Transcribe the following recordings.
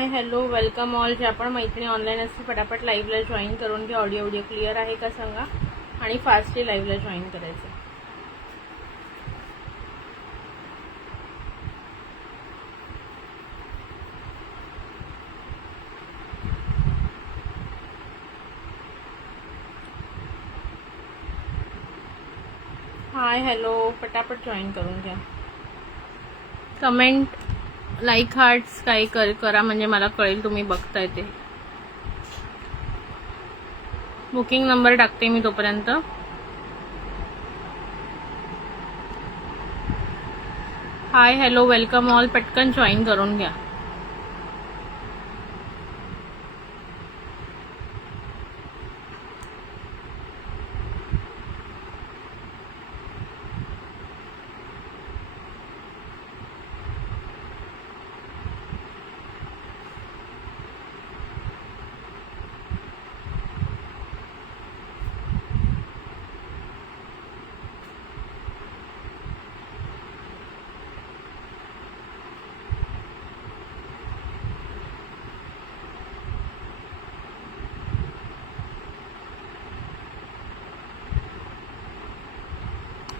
Hi hello welcome all. जे आपण मैत्रिणी ऑनलाईन असतील पटापट लाईव्हला जॉईन करून घ्या. ऑडिओ क्लिअर आहे का सांगा आणि फास्टली लाईव्हला जॉईन करायचं. हाय हॅलो पटापट जॉईन करून घ्या. कमेंट लाईक हार्ट्स काही करा म्हणजे मला कळेल तुम्ही बघताय ते. बुकिंग नंबर टाकते मी तोपर्यंत. Hi hello welcome all. पटकन जॉईन करून घ्या.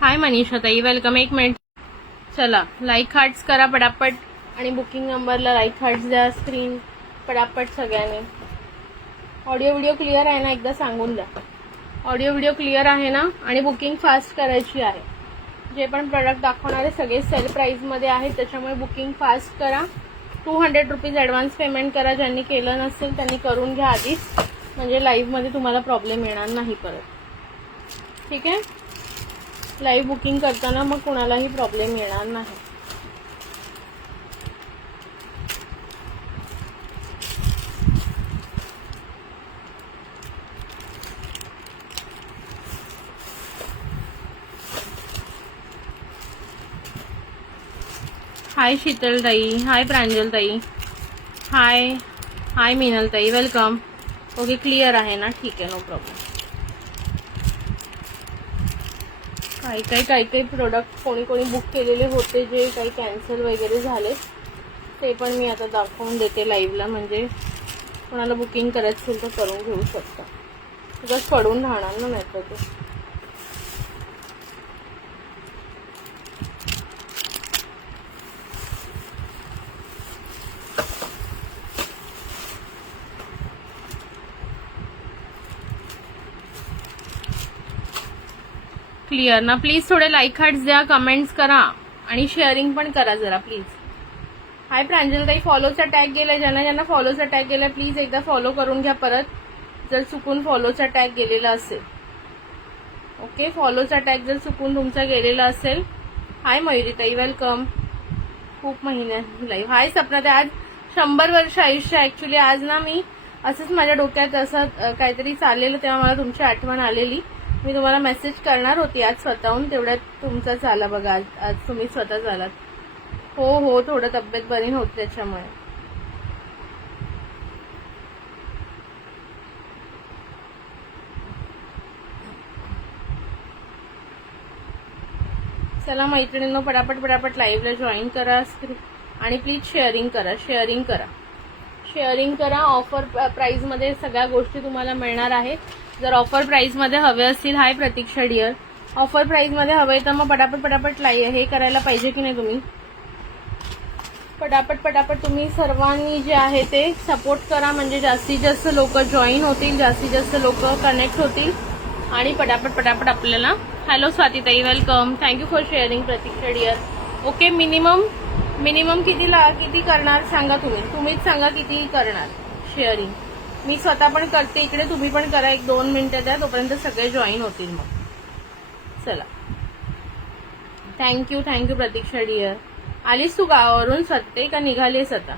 हाय मनीषा ताई वेलकम. एक मिनिट. चला लाईक हार्ट्स करा पटापट आणि बुकिंग नंबरला लाईक हार्ट्स द्या. स्क्रीन पटापट सगळ्यांनी. ऑडिओ क्लिअर आहे ना एकदा सांगून द्या. ऑडिओ क्लिअर आहे ना आणि बुकिंग फास्ट करायची आहे. जे पण प्रोडक्ट दाखवणारे सगळे सेल प्राइसमध्ये आहेत त्याच्यामुळे बुकिंग फास्ट करा. 200 रुपीज ॲडव्हान्स पेमेंट करा. ज्यांनी केलं नसेल त्यांनी करून घ्या आधीच, म्हणजे लाईव्हमध्ये तुम्हाला प्रॉब्लेम येणार नाही परत. ठीक आहे. लाईव्ह बुकिंग करताना मग कुणालाही प्रॉब्लेम येणार नाही. हाय शीतल ताई. हाय प्रांजल ताई. हाय हाय मीनल ताई वेलकम. ओके क्लिअर आहे ना. ठीक आहे नो प्रॉब्लेम. काही प्रोडक्ट कोणी बुक केलेले होते जे काही कॅन्सल वगैरे झाले ते पण मी आता दाखवून देते लाईव्हला, म्हणजे कोणाला बुकिंग करायचं असेल तर करून घेऊ शकता. उगाच पडून राहणार ना नाही तर ते. क्लिअर ना. प्लीज थोडे लाईक हार्ट्स द्या, कमेंट्स करा आणि शेअरिंग पण करा जरा प्लीज. हाय प्रांजलताई. फॉलोचा टॅग गेलाय. ज्यांना फॉलोचा टॅग गेलाय प्लीज एकदा फॉलो करून घ्या परत, जर चुकून फॉलोचा टॅग गेलेला असेल. ओके फॉलोचा टॅग जर चुकून तुमचा गेलेला असेल. हाय मयुरीताई वेलकम. खूप महिने लाईव्ह. हाय सपनाताई. आज 100 वर्ष आयुष्य. ऍक्च्युली आज ना मी असंच माझ्या डोक्यात असं काहीतरी चाललेलं तेव्हा मला तुमची आठवण आलेली. मी तुम्हाला मेसेज करणार होती आज स्वतःहून, तेवढ्यात तुमचाच आला बघा. आज तुम्ही स्वतःच आलात. हो थोडं तब्येत बरी नव्हती त्याच्यामुळे. चला मैत्रिणींनो पटापट लाईव्हला जॉईन करा आणि प्लीज शेअरिंग करा. ऑफर प्राइसमध्ये सगळ्या गोष्टी तुम्हाला मिळणार आहेत. जर ऑफर प्राइसमध्ये हवे असतील. हाय प्रतीक्षा डिअर. ऑफर प्राइसमध्ये हवे तर मग पटापट हे करायला पाहिजे की नाही तुम्ही. पटापट तुम्ही सर्वांनी जे आहे ते सपोर्ट करा, म्हणजे जास्तीत जास्त लोक जॉईन होतील, जास्तीत जास्त लोक कनेक्ट होतील आणि पटापट आपल्याला. हॅलो स्वातीताई welcome. Thank you for sharing Pratiksha dear. Okay minimum किती करणार सांगा तुम्हीच सांगा किती करणार शेअरिंग. मी स्वतः पण करते इकडे, तुम्ही पण करा. 1-2 मिनिटं द्या, तोपर्यंत सगळे जॉईन होतील मग. चला थँक्यू प्रतीक्षा डिअर. आलीस तू गावावरून सत्ते का निघालीस आता?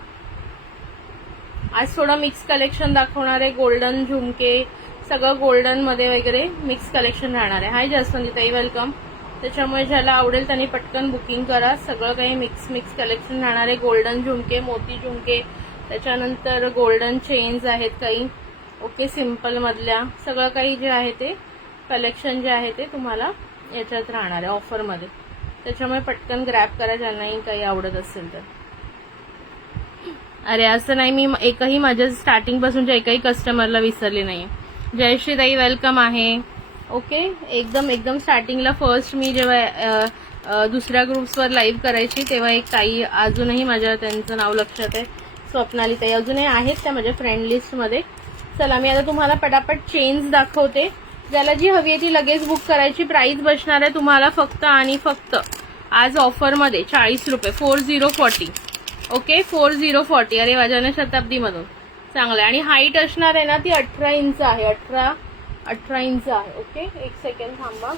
आज थोडं मिक्स कलेक्शन दाखवणार आहे. गोल्डन झुमके सगळं गोल्डन मध्ये वगैरे मिक्स कलेक्शन राहणार आहे. हाय जसवंतीताई वेलकम. त्याच्यामुळे ज्याला आवडेल त्यांनी पटकन बुकिंग करा. सगळं काही मिक्स कलेक्शन राहणार आहे. गोल्डन झुमके, मोती झुमके, त्याच्यानंतर गोल्डन चेन्स आहेत काही. ओके सिम्पल मधल्या सगळं काही जे आहे ते कलेक्शन जे आहे ते तुम्हाला याच्यात राहणार आहे ऑफरमध्ये. त्याच्यामुळे पटकन ग्रॅब करा ज्यांनाही काही आवडत असेल तर. अरे असं नाही, मी एकही माझ्या स्टार्टिंग पासूनच्या एकही कस्टमरला विसरले नाही. जयश्री ताई वेलकम आहे. ओके, एकदम एकदम स्टार्टिंगला फर्स्ट मी जेव्हा दुसऱ्या ग्रुप्सवर लाईव्ह करायची तेव्हा एक ताई अजूनही माझ्या त्यांचं नाव लक्षात आहे, स्वप्नाली ताई अजूनही आहेत त्या माझ्या फ्रेंड लिस्टमध्ये. चला मी आता तुम्हाला पटापट चेन्स दाखवते. ज्याला जी हवी आहे ती लगेच बुक करायची. प्राइस बसणार आहे तुम्हाला फक्त आणि फक्त आज ऑफरमध्ये 40 रुपये, 4040. ओके 4040. अरे वाजाने शताब्दीमधून चांगलं आहे. आणि हाईट असणार आहे ना ती 18 इंच आहे, 18 इंच आहे. ओके एक सेकंड थांबा.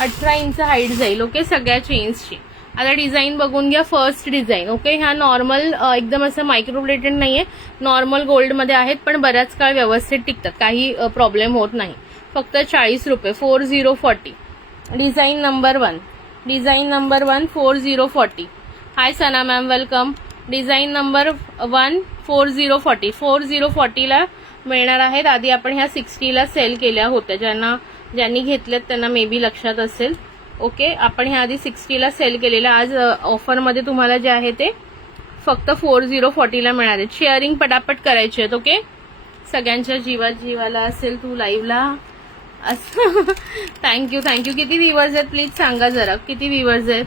18 इंच हाईट जाईल. ओके सगळ्या चेन्सची. आता डिझाईन बघून घ्या. First design. ओके ह्या नॉर्मल एकदम असं मायक्रोप्लेटेड नाहीये, नॉर्मल गोल्डमध्ये आहेत पण बऱ्याच काळ व्यवस्थित टिकतात, काही प्रॉब्लेम होत नाही. फक्त 40 रुपये, 4040. Design number 1, design number 1 4040. हाय सना मॅम वेलकम. Design number 1 4040. 4040ला मिळणार आहेत. आधी आपण ह्या 60ला सेल केल्या होत्या, ज्यांनी घेतल्यात त्यांना मे बी लक्षात असेल. ओके आपण ह्या आधी 60ला सेल केलेल्या. आज ऑफरमध्ये तुम्हाला जे आहे ते फक्त 4040ला मिळणार आहेत. शेअरिंग पटापट करायची आहेत. ओके सगळ्यांच्या जीवाला असेल तू लाईव्हला. Thank you thank you. किती व्ह्यूअर्स आहेत प्लीज सांगा जरा, किती व्ह्यूअर्स आहेत.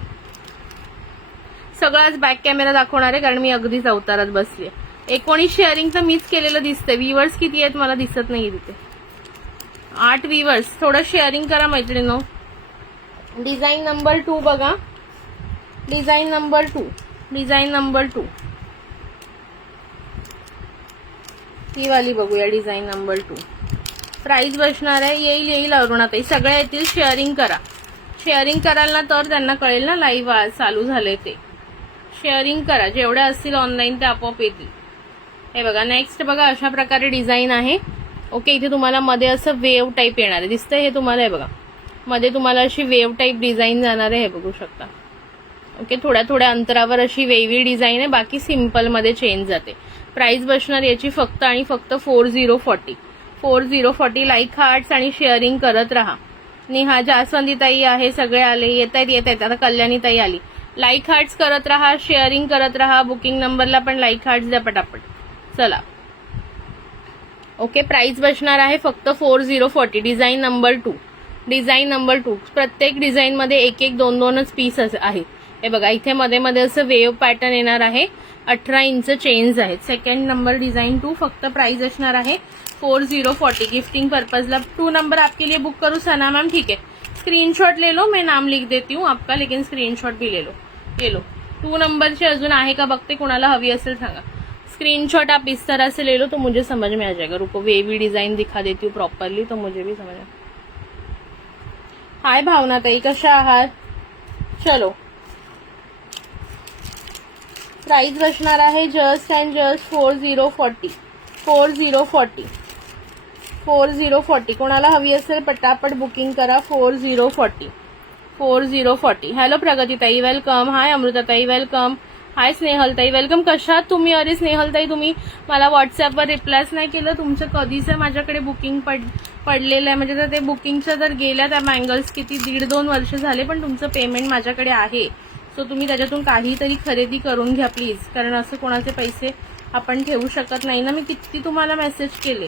सगळं आज बॅक कॅमेरा दाखवणार आहे कारण मी अगदीच अवतारात बसली. 19 शेअरिंग तर मीच केलेलं दिसतंय. व्ह्यूअर्स किती आहेत मला दिसत नाही तिथे. 8 व्ह्यूअर्स. थोडं शेअरिंग करा मैत्रिणींनो. डिझाईन नंबर 2 बघा. डिझाईन नंबर 2, डिझाईन नंबर 2 ही वाली बघूया. Design number 2. प्राइस बसणार आहे, येईल अरुणाताई, सगळ्या येतील. शेअरिंग करा. शेअरिंग कराल ना तर त्यांना कळेल ना लाईव्ह चालू झाले ते. शेअरिंग करा. जेवढ्या असतील ऑनलाईन ते आपोआप येतील. हे बघा नेक्स्ट बघा अशा प्रकारे डिझाईन आहे. ओके इथे तुम्हाला मध्ये असं वेव्ह टाईप येणार आहे, दिसतंय हे तुम्हाला. हे बघा मध्ये तुम्हाला अशी वेव्ह टाईप डिझाईन जाणार आहे, हे बघू शकता. ओके थोड्या अंतरावर अशी वेव्ही डिझाईन आहे, बाकी सिम्पल मध्ये चेंज जाते. प्राइस बसणार याची फक्त आणि फक्त 4040. 4040. लाईक हार्ट्स आणि शेअरिंग करत राहा. नेहा जास्वंदी ताई आहे, सगळे आले, येत आहेत. आता कल्याणी ताई आली. लाईक हार्ट्स करत राहा, शेअरिंग करत राहा. बुकिंग नंबरला पण लाईक हार्ट्स द्या पटापट. चला ओके प्राइस बसणार आहे फक्त 4040. Design number 2, design number 2. प्रत्येक डिझाईन मध्ये एक 2-2च पीस आहे. हे बघा इथे मध्ये असं वेव्ह पॅटर्न येणार आहे. 18 इंच चेन्स आहेत. Second number design 2. फक्त प्राइस असणार आहे 4040. गिफ्टिंग पर्पजला 2 नंबर आपके लिए बुक करूँ सना मैम? ठीक है स्क्रीनशॉट ले लो, मैं नाम लिख देती हूँ आपका, लेकिन स्क्रीनशॉट भी ले लो. ये लो 2 नंबरची अजून आहे का बघते, कुणाला हवी असेल सांगा. स्क्रीनशॉट आप इस तरह से ले लो तो मुझे समझ में आ जाएगा. रुको वेवी डिजाइन दिखा देती हूँ प्रॉपरली तो मुझे भी समझ. हाय भावना ताई कशा आहात. चलो प्राइस बसणार आहे जस्ट अँड जस्ट 4040. 4040. 4040. कोणाला हवी असेल पटापट बुकिंग करा. 4040. 4040. हॅलो प्रगती ताई वेलकम. हाय अमृता ताई वेलकम. हाय स्नेहल ताई वेलकम. कशा आहात तुम्ही. अरे स्नेहल ताई तुम्ही मला व्हॉट्सअपवर रिप्लायच नाही केलं. तुमचं कधीच माझ्याकडे बुकिंग पडलेलं आहे, म्हणजे ते बुकिंगचं जर गेल्या त्या बँगल्स किती 1.5-2 वर्ष झाले, पण तुमचं पेमेंट माझ्याकडे आहे. सो तुम्ही त्याच्यातून काहीतरी खरेदी करून घ्या प्लीज, कारण असं कोणाचे पैसे आपण ठेवू शकत नाही ना. मी किती तुम्हाला मेसेज केले.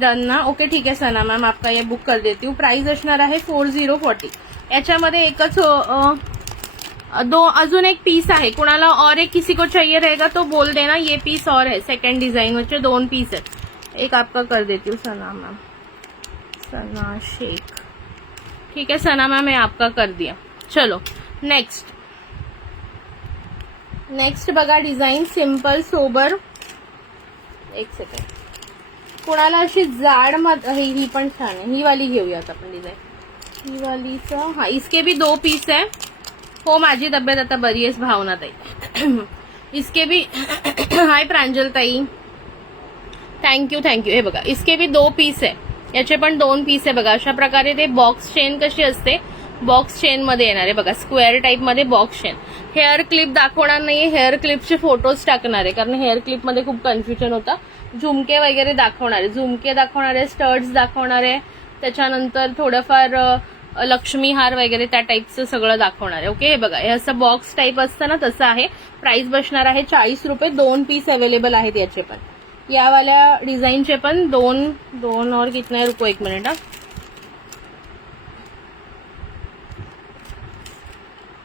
डन ना. ओके ठीक है सना मैम आपका ये बुक कर देती हूँ. प्राइस असणार आहे 4040. याच्यामध्ये एकच अजून एक पीस आहे. कुणाला और एक किसी को चाहिए रहेगा तो बोल देना. ये पीस और है. सेकंड डिजाइन वच्चे 2 पीस है. एक आपका कर देती हूँ सना मैम. सना शेख. ठीक है सना मैम मैं आपका कर दिया. चलो नेक्स्ट बघा डिझाईन सिंपल सोबर. एक सेकंड. कोणाला अशी जाड ही पण छान आहे. ही वाली घेऊयात आपण डिझाईन. ही वालीचा हा इसके भी 2 पीस है. हो माझी तब्येत आता बरी आहे भावना ताई. इसके भी हाय प्रांजल ताई थँक्यू. हे बघा इसके भी 2 पीस आहे. याचे पण 2 पीस आहे बघा. अशा प्रकारे ते बॉक्स चेन कशी असते, बॉक्स चेन मध्ये येणार आहे बघा. स्क्वेअर टाईप मध्ये बॉक्स चेन. हेअर क्लिप दाखवणार नाहीये, हेअर क्लिपचे फोटोज टाकणार आहे, कारण हेअर क्लिप मध्ये खूप कन्फ्युजन होता. झुमके वगैरे दाखवणार आहे, स्टड्स दाखवणार आहे. त्याच्यानंतर थोडंफार लक्ष्मी हार वगैरे त्या टाईपचं सगळं दाखवणार आहे. ओके, हे बघा, हे असं बॉक्स टाईप असतं ना, तसं आहे. प्राइस बसणार आहे 40 रुपये. 2 पीस अवेलेबल आहेत याचे पण. या वाल्या डिझाईनचे पण दोन और कितना है, रुको 1 मिनिट.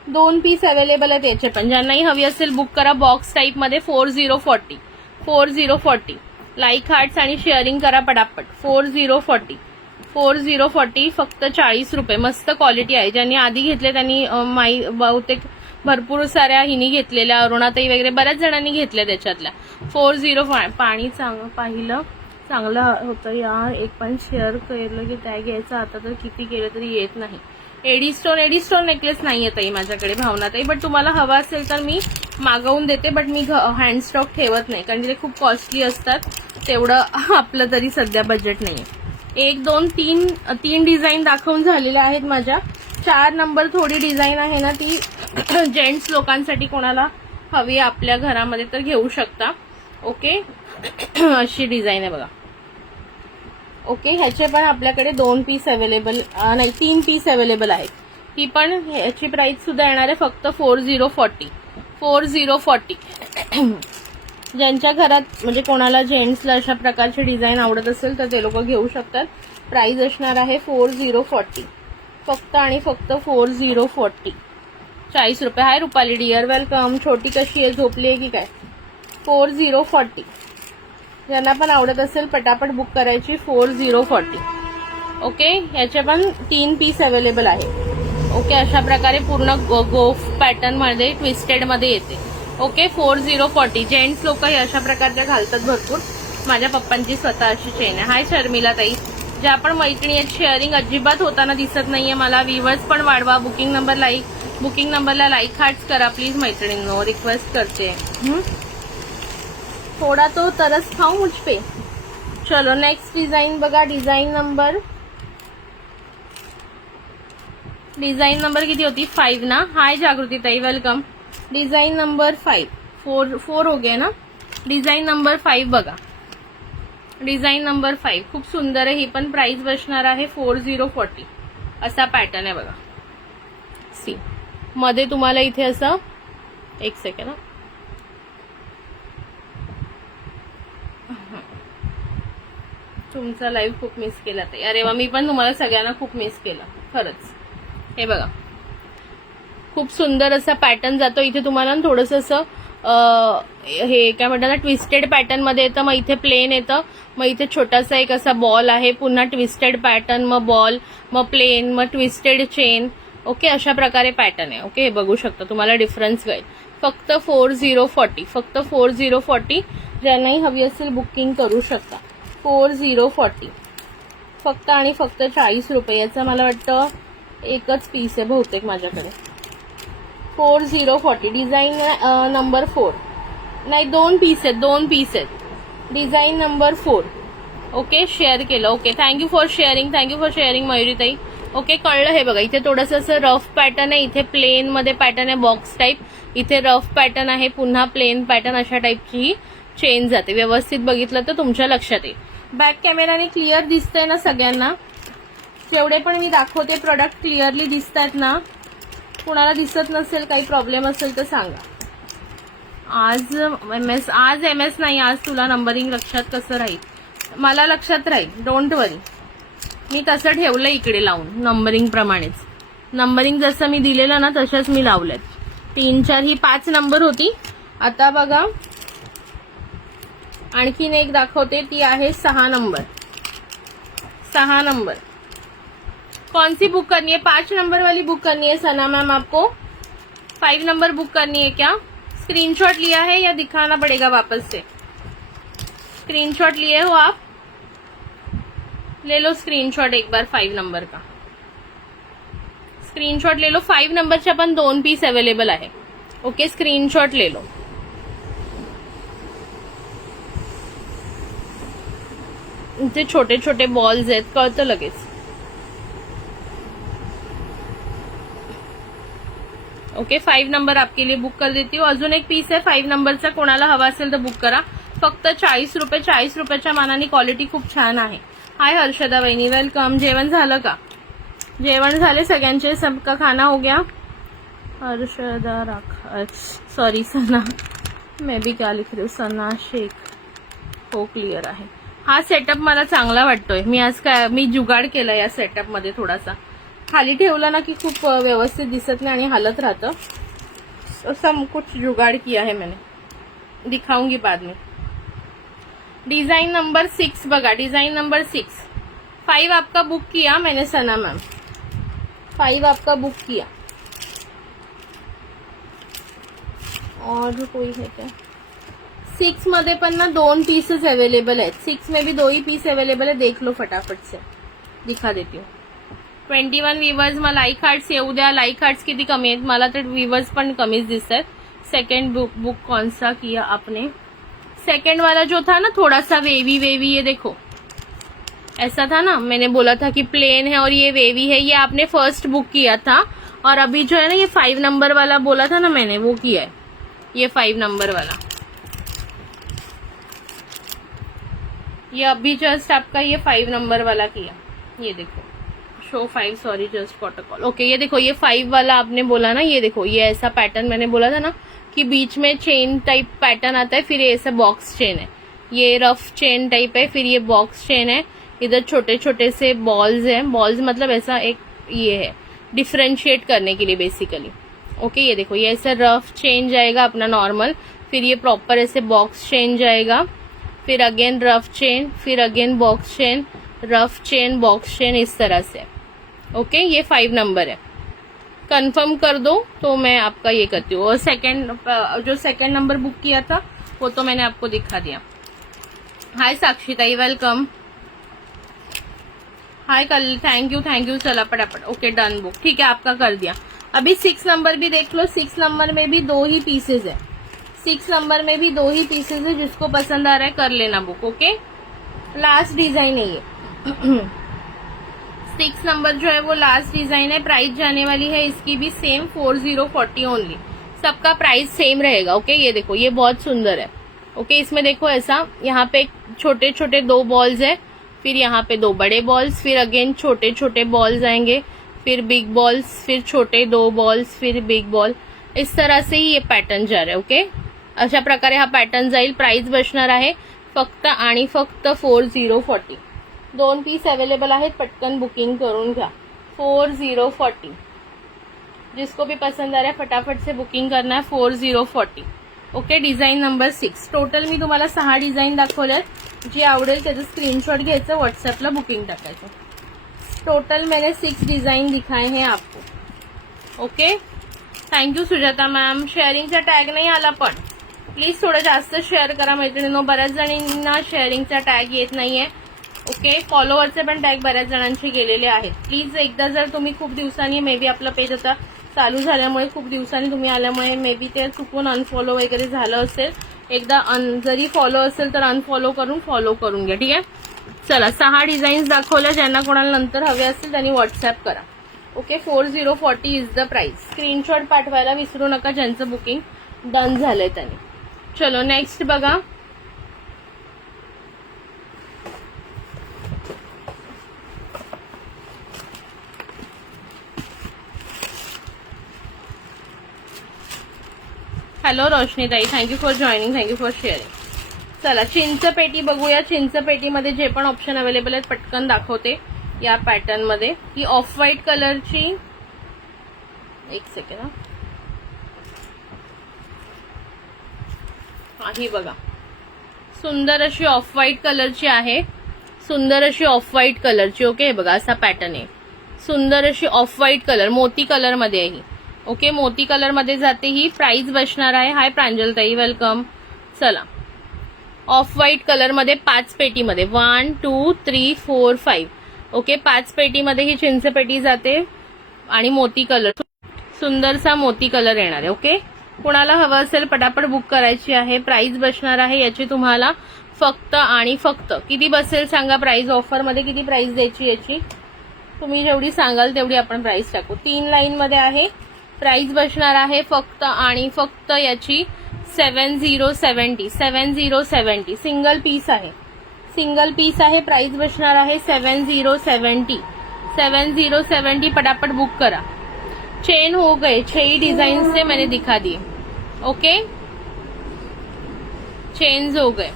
2 पीस अवेलेबल आहेत याचे पण. ज्यांनाही हवी असेल बुक करा. बॉक्स टाईप मध्ये 4040 लाईक हार्ट्स आणि शेअरिंग करा पटापट. 4040 फक्त 40 रुपये. मस्त क्वालिटी आहे. ज्यांनी आधी घेतले त्यांनी बहुतेक भरपूर साऱ्या हिनी घेतलेल्या, अरुणाताई वगैरे बऱ्याच जणांनी घेतल्या त्याच्यातल्या. 40 पाणी पाहिलं चांगलं होतं यार. एक पण शेअर केलं की टॅग यायचं. आता तर किती केलं तरी येत नाही. एडी स्टोन नेकलेस नाही येत आहे माझ्याकडे भावनाताई, बट तुम्हाला हवा असेल तर मी मागवून देते. बट मी हँड स्टॉक ठेवत नाही कारण ते खूप कॉस्टली असतात. तेवढं आपलं तरी सध्या बजेट नाहीये. 1 2 3 डिझाईन दाखवून झालेल्या आहेत माझ्या. 4 नंबर थोडी डिझाईन आहे ना, ती जेंट्स लोकांसाठी कोणाला हवी आपल्या घरामध्ये तर घेऊ शकता. ओके, अशी डिझाईन आहे बघा. ओके, ह्याचे पण आपल्याकडे 2 पीस अवेलेबल, नाही 3 पीस अवेलेबल आहेत. ही पण ह्याची प्राइस सुद्धा येणार आहे फक्त 4040. ज्यांच्या घरात म्हणजे कोणाला जेंट्सला अशा प्रकारची डिझाईन आवडत असेल तर ते लोक घेऊ शकतात. प्राइस असणार आहे 4040 फक्त आणि फक्त 4040. 40 रुपये. हाय रुपाली डिअर, वेलकम. छोटी कशी आहे, झोपली आहे की काय? 4040. ज्यांना पण आवडत असेल पटापट बुक करायची. 4040. ओके, याचे पण 3 पीस अवेलेबल आहे. ओके, अशा प्रकारे पूर्ण गोफ पॅटर्न मध्ये ट्विस्टेड मध्ये येते. ओके, 4040. जेंट्स लोक हे अशा प्रकारच्या घालतात भरपूर. माझ्या पप्पांची स्वतः अशी चेन आहे. हाय शर्मिला ताई. ज्या पण मैत्रिणी आहेत, शेअरिंग अजिबात होताना दिसत नाहीये मला. व्ह्यूअर्स पण वाढवा. बुकिंग नंबरला लाईक हार्ट्स करा प्लीज मैत्रिणींनो, रिक्वेस्ट करते. थोड़ा तो तरस खाऊ मुझ पे. चलो नेक्स्ट डिझाईन बघा. डिझाईन नंबर किती होती? 5 ना. हाय जागृती ताई, वेलकम. Design number 5. 4 हो गया ना. डिझाईन नंबर 5 बघा. डिझाईन नंबर 5 खूप सुंदर आहे. ही पण प्राइस बसणार आहे 4040. असा पॅटर्न आहे बघा. सी मध्ये तुम्हाला इथे असं, एक सेकंड, तुमचा लाईव्ह खूप मिस केला ताई. अरे वा, मी पण तुम्हाला सगळ्यांना खूप मिस केलं खरंच. हे बघा, खूप सुंदर असा पॅटर्न जातो. इथे तुम्हाला थोडंसं असं हे काय म्हणतात ना, ट्विस्टेड पॅटर्न मध्ये येतं. मग इथे प्लेन येतं. मग इथे छोटासा एक असा बॉल आहे. पुन्हा ट्विस्टेड पॅटर्न, मग बॉल, मग प्लेन, मग ट्विस्टेड चेन. ओके, अशा प्रकारे पॅटर्न आहे. ओके, हे बघू शकता, तुम्हाला डिफरन्स कळेल. फक्त 4040. फक्त 4040. ज्यांनाही हवी असेल बुकिंग करू शकता. 4040 फक्त आणि फक्त 40 रुपये. याचा मला वाटतं एकच पीस आहे बहुतेक माझ्याकडे. 4040. डिझाईन नंबर 4 नाही, 2 पीस आहेत. Design number 4. ओके, शेअर केलं. ओके, थँक्यू फॉर शेअरिंग मयुरीताई. ओके, कळलं. हे बघा, इथे थोडंसं असं रफ पॅटर्न आहे. इथे प्लेन मध्ये पॅटर्न आहे बॉक्स टाईप. इथे रफ पॅटर्न आहे, पुन्हा प्लेन पॅटर्न. अशा टाईपची ही चेन जाते. व्यवस्थित बघितलं तर तुमच्या लक्षात येईल. बॅक कॅमेराने क्लिअर दिसतंय ना सगळ्यांना? जेवढे पण मी दाखवते प्रोडक्ट क्लिअरली दिसतात ना? कुणाला दिसत नसेल, काही प्रॉब्लेम असेल तर सांगा. आज एम एस नाही, आज तुला नंबरिंग लक्षात कसं राहील? मला लक्षात राहील, डोंट वरी. मी तसं ठेवलं इकडे लावून नंबरिंग प्रमाणेच. नंबरिंग जसं मी दिलेलं ना तशाच मी लावलेत. 3 4 ही 5 नंबर होती. आता बघा आणखीन एक दाखवते, ती आहे 6 नंबर. 6 नंबर कौन सी बुक करनी है? 5 नंबर वाली बुक करनी है सना मैम आपको? 5 नंबर बुक करनी है क्या? स्क्रीनशॉट लिया है या दिखाना पड़ेगा वापस से? स्क्रीनशॉट लिए हो आप? ले लो स्क्रीनशॉट एक बार 5 नंबर का. स्क्रीनशॉट ले लो. 5 नंबरच्या पण 2 पीस अवेलेबल आहे. ओके, स्क्रीनशॉट ले लो. इथे छोटे छोटे बॉल्स आहेत, कळतं लगेच. ओके, 5 नंबर आपके लिए बुक कर देती हूँ. अजून एक पीस आहे 5 नंबरचा. कोणाला हवा असेल तर बुक करा. फक्त 40 रुपये. 40 रुपयाच्या मानाने क्वालिटी खूप छान आहे. हाय हर्षदा वहिनी, वेलकम. जेवण झालं का? जेवण झाले सगळ्यांचे, सबका खाना हो गया. हर्षदा राखा, सॉरी सना, मैं भी क्या लिख रही हूँ, सना शेख. हो क्लिअर आहे. हा सेटअप मला चांगला वाटतोय. मी आज काय मी जुगाड केला या सेटअप मध्ये. थोडासा खाली ठेवला ना की खूप व्यवस्थित दिसत नाही आणि हालत राहतं. ऐसा कुछ जुगाड़ किया है मैंने, दिखाऊंगी बाद में. डिजाइन नंबर 6 बघा, डिजाइन नंबर 6. 5 आपका बुक किया मैंने सना मैम, 5 आपका बुक किया. और कोई है क्या? 6 मध्ये पण ना 2 पीसेस अवेलेबल आहेत. 6 में भी 2 ही पीस अवेलेबल है. देख लो फटाफट से, दिखा देती हूँ. 21 व्ह्यूअर्स. मला लाईक हार्ट्स येऊ द्या. लाईक हार्ट्स किती कमी आहेत, मला तर व्ह्यूअर्स पण कमीच दिसत आहेत. सेकंड बुक कौन सा किया आपने? सेकंड वाला जो था ना थोड़ा सा वेवी वेवी, ये देखो ऐसा था ना, मैंने बोला था कि प्लेन है और ये वेवी है. ये आपने फर्स्ट बुक किया था. और अभी जो है ना ये 5 नंबर वाला बोला था ना मैंने, वो किया है. ये 5 नंबर वाला, ये अभी जस्ट आपका ये 5 नंबर वाला किया. ये देखो show 5, sorry just got a call. Okay, ये देखो ये 5 वाला आपने बोला ना, ये देखो ये ऐसा पैटर्न मैंने बोला था ना कि बीच में चेन टाइप पैटर्न आता है, फिर ये ऐसा बॉक्स चेन है. ये रफ चेन टाइप है, फिर ये बॉक्स चेन है. इधर छोटे छोटे से बॉल्स हैं. बॉल्स मतलब ऐसा एक ये है डिफ्रेंशिएट करने के लिए बेसिकली. ओके, ये देखो ये ऐसा रफ चेन जाएगा अपना नॉर्मल, फिर ये प्रॉपर ऐसे बॉक्स चेन जाएगा, फिर अगेन रफ चेन, फिर again box chain, rough chain, box chain, इस तरह से. ओके, ये 5 नंबर है. कंफर्म कर दो तो मैं आपका ये करती हूँ. और सेकंड जो सेकंड नंबर बुक किया था वो तो मैंने आपको दिखा दिया. हाय साक्षीताई, वेलकम. हाय कल, थैंक यू. चला फटाफट. ओके डन बुक, ठीक है आपका कर दिया. अभी 6 नंबर भी देख लो. 6 नंबर में भी 2 ही पीसेज है. 6 नंबर में भी 2 ही पीसेज है. जिसको पसंद आ रहा है कर लेना बुक. ओके, लास्ट डिजाइन है ये. 6 नंबर जो है वो लास्ट डिजाइन है. प्राइस जाने वाली है इसकी भी सेम 4040 ओनली. सबका प्राइस सेम रहेगा. ओके, ये देखो ये बहुत सुंदर है. ओके, इसमें देखो ऐसा यहाँ पे छोटे छोटे 2 बॉल्स है, फिर यहाँ पे 2 बड़े बॉल्स, फिर अगेन छोटे छोटे बॉल्स आएंगे, फिर बिग बॉल्स, फिर छोटे 2 बॉल्स, फिर बिग बॉल. इस तरह से ही ये पॅटर्न जा रहा है. ओके, अशा प्रकारे हा पॅटर्न जाईल. प्राइस बसणार आहे फक्त आणि फक्त 4040. 2 पीस अवेलेबल आहेत. पटकन बुकिंग करून घ्या. 4040. जिसको भी पसंद आ रहा है फटाफट से बुकिंग करना है. 4040. Okay, design number 6. टोटल मी तुम्हाला 6 डिझाईन दाखवल्यात. जे आवडेल त्याचं स्क्रीनशॉट घ्यायचं, व्हॉट्सअपला बुकिंग टाकायचं. टोटल मैंने 6 डिझाईन दिखाए हैं आपको. Okay, thank you Sujata ma'am. शेअरिंगचा टॅग नाही आला पण प्लीज थोडं जास्त शेअर करा मैत्रिणींनो. बऱ्याच जणींना शेअरिंगचा टॅग येत नाहीये. ओके, फॉलोअरचे पण टॅग बऱ्याच जणांचे गेलेले आहेत. प्लीज एकदा जर तुम्ही खूप दिवसांनी, मे बी आपलं पेज आता चालू झाल्यामुळे खूप दिवसांनी तुम्ही आल्यामुळे मे बी ते चुकून अनफॉलो वगैरे झालं असेल, एकदा जरी फॉलो असेल तर अनफॉलो करून फॉलो करून घ्या. ठीक आहे, चला 6 डिझाईन्स दाखवल्या. ज्यांना कोणाला नंतर हवे असतील त्यांनी व्हॉट्सअप करा. Okay, 4040 is the price. Screenshot पाठवायला विसरू नका ज्यांचं बुकिंग डन झालंय त्यांनी. चलो नेक्स्ट बघा. हॅलो रोशनीताई, thank you for joining, thank you for sharing. चला चिंचपेटी बघूया. चिंचपेटीमध्ये जे पण ऑप्शन अवेलेबल आहेत पटकन दाखवते. या पॅटर्न मध्ये ही ऑफ व्हाईट कलरची, एक सेकंड हा, ही बघा सुंदर अशी ऑफ व्हाईट कलरची आहे. सुंदर अशी ऑफ व्हाईट कलरची. ओके, बघा असा पॅटर्न आहे. सुंदर अशी ऑफ व्हाईट कलर, मोती कलर मध्ये आहे ही. ओके, मोती कलर मध्ये जाते ही. प्राइस बसणार आहे. हाय प्रांजलताई, वेलकम. चला, ऑफ व्हाईट कलर मध्ये 5 पेटीमध्ये 1 2 3 4 5. ओके, 5 पेटीमध्ये ही चिंचपेटी जाते आणि मोती कलर, सुंदरसा मोती कलर येणार आहे. ओके, कुणाला हवं असेल पटापट बुक करायची आहे. प्राइस बसणार आहे याची तुम्हाला फक्त आणि फक्त किती बसेल सांगा. प्राइस ऑफर मध्ये किती प्राइस द्यायची याची तुम्ही जेवढी सांगाल तेवढी आपण प्राइस टाकू. 3 लाईन मध्ये आहे. प्राइस बसणार आहे फक्त आणि फक्त याची 7070. 7070 सिंगल पीस आहे. सिंगल पीस आहे. प्राइस बसणार आहे 7070. 7070 फटाफट बुक करा। चेन हो गए, 6 डिजाइन से मैंने दिखा दिए। ओके, चेन्स हो गए।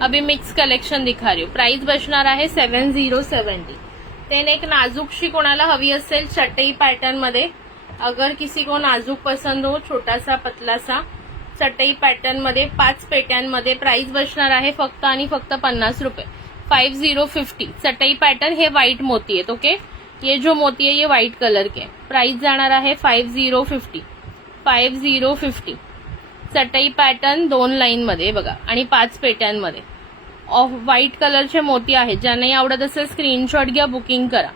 अभी मिक्स कलेक्शन दिखा रही हूँ। प्राइस बसणार आहे 7070। देन एक नाजूकशी कोणाला हवी असेल चटई पॅटर्न मध्ये, अगर किसी को नाजूक पसंद हो, छोटासा पतलासा चटई पॅटर्न मध्ये 5 पेट्यांमध्ये, प्राइस बसणार आहे फक्त आणि फक्त 50 रुपये। 5050 चटई पैटर्न। हे व्हाइट मोती है, ओके, ये जो मोती है ये व्हाइट कलर के। प्राइस जाणार आहे 5050। 5050 चटई पॅटर्न 2 लाईन मध्ये बघा आणि 5 पेट्यांमध्ये ऑफ व्हाइट कलरचे मोती आहेत। ज्यांनाही आवडत असेल स्क्रीनशॉट घ्या, बुकिंग करा।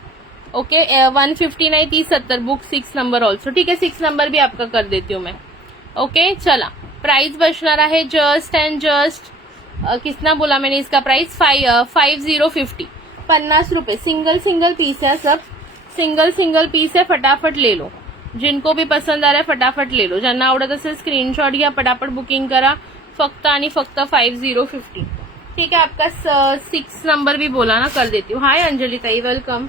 ओके, 150 नहीं 3070 बुक 6 नंबर ऑल्सो। ठीक है, 6 नंबर भी आपका कर देती हूँ मैं। ओके, चला प्राइस बचना रहा है जस्ट एंड जस्ट, कितना बोला मैंने इसका प्राइस 5050 50 रुपए। सिंगल सिंगल पीस है, सब सिंगल सिंगल पीस है, फटाफट ले लो। जिनको भी पसंद आ रहा है फटाफट ले लो। ज्यांना आवडत असेल स्क्रीनशॉट घ्या, फटाफट बुकिंग करा, फक्त आणि फक्त 5050। ठीक है, आपका 6 नंबर भी बोला ना, कर देती हूँ। हाय अंजलि ताई, वेलकम।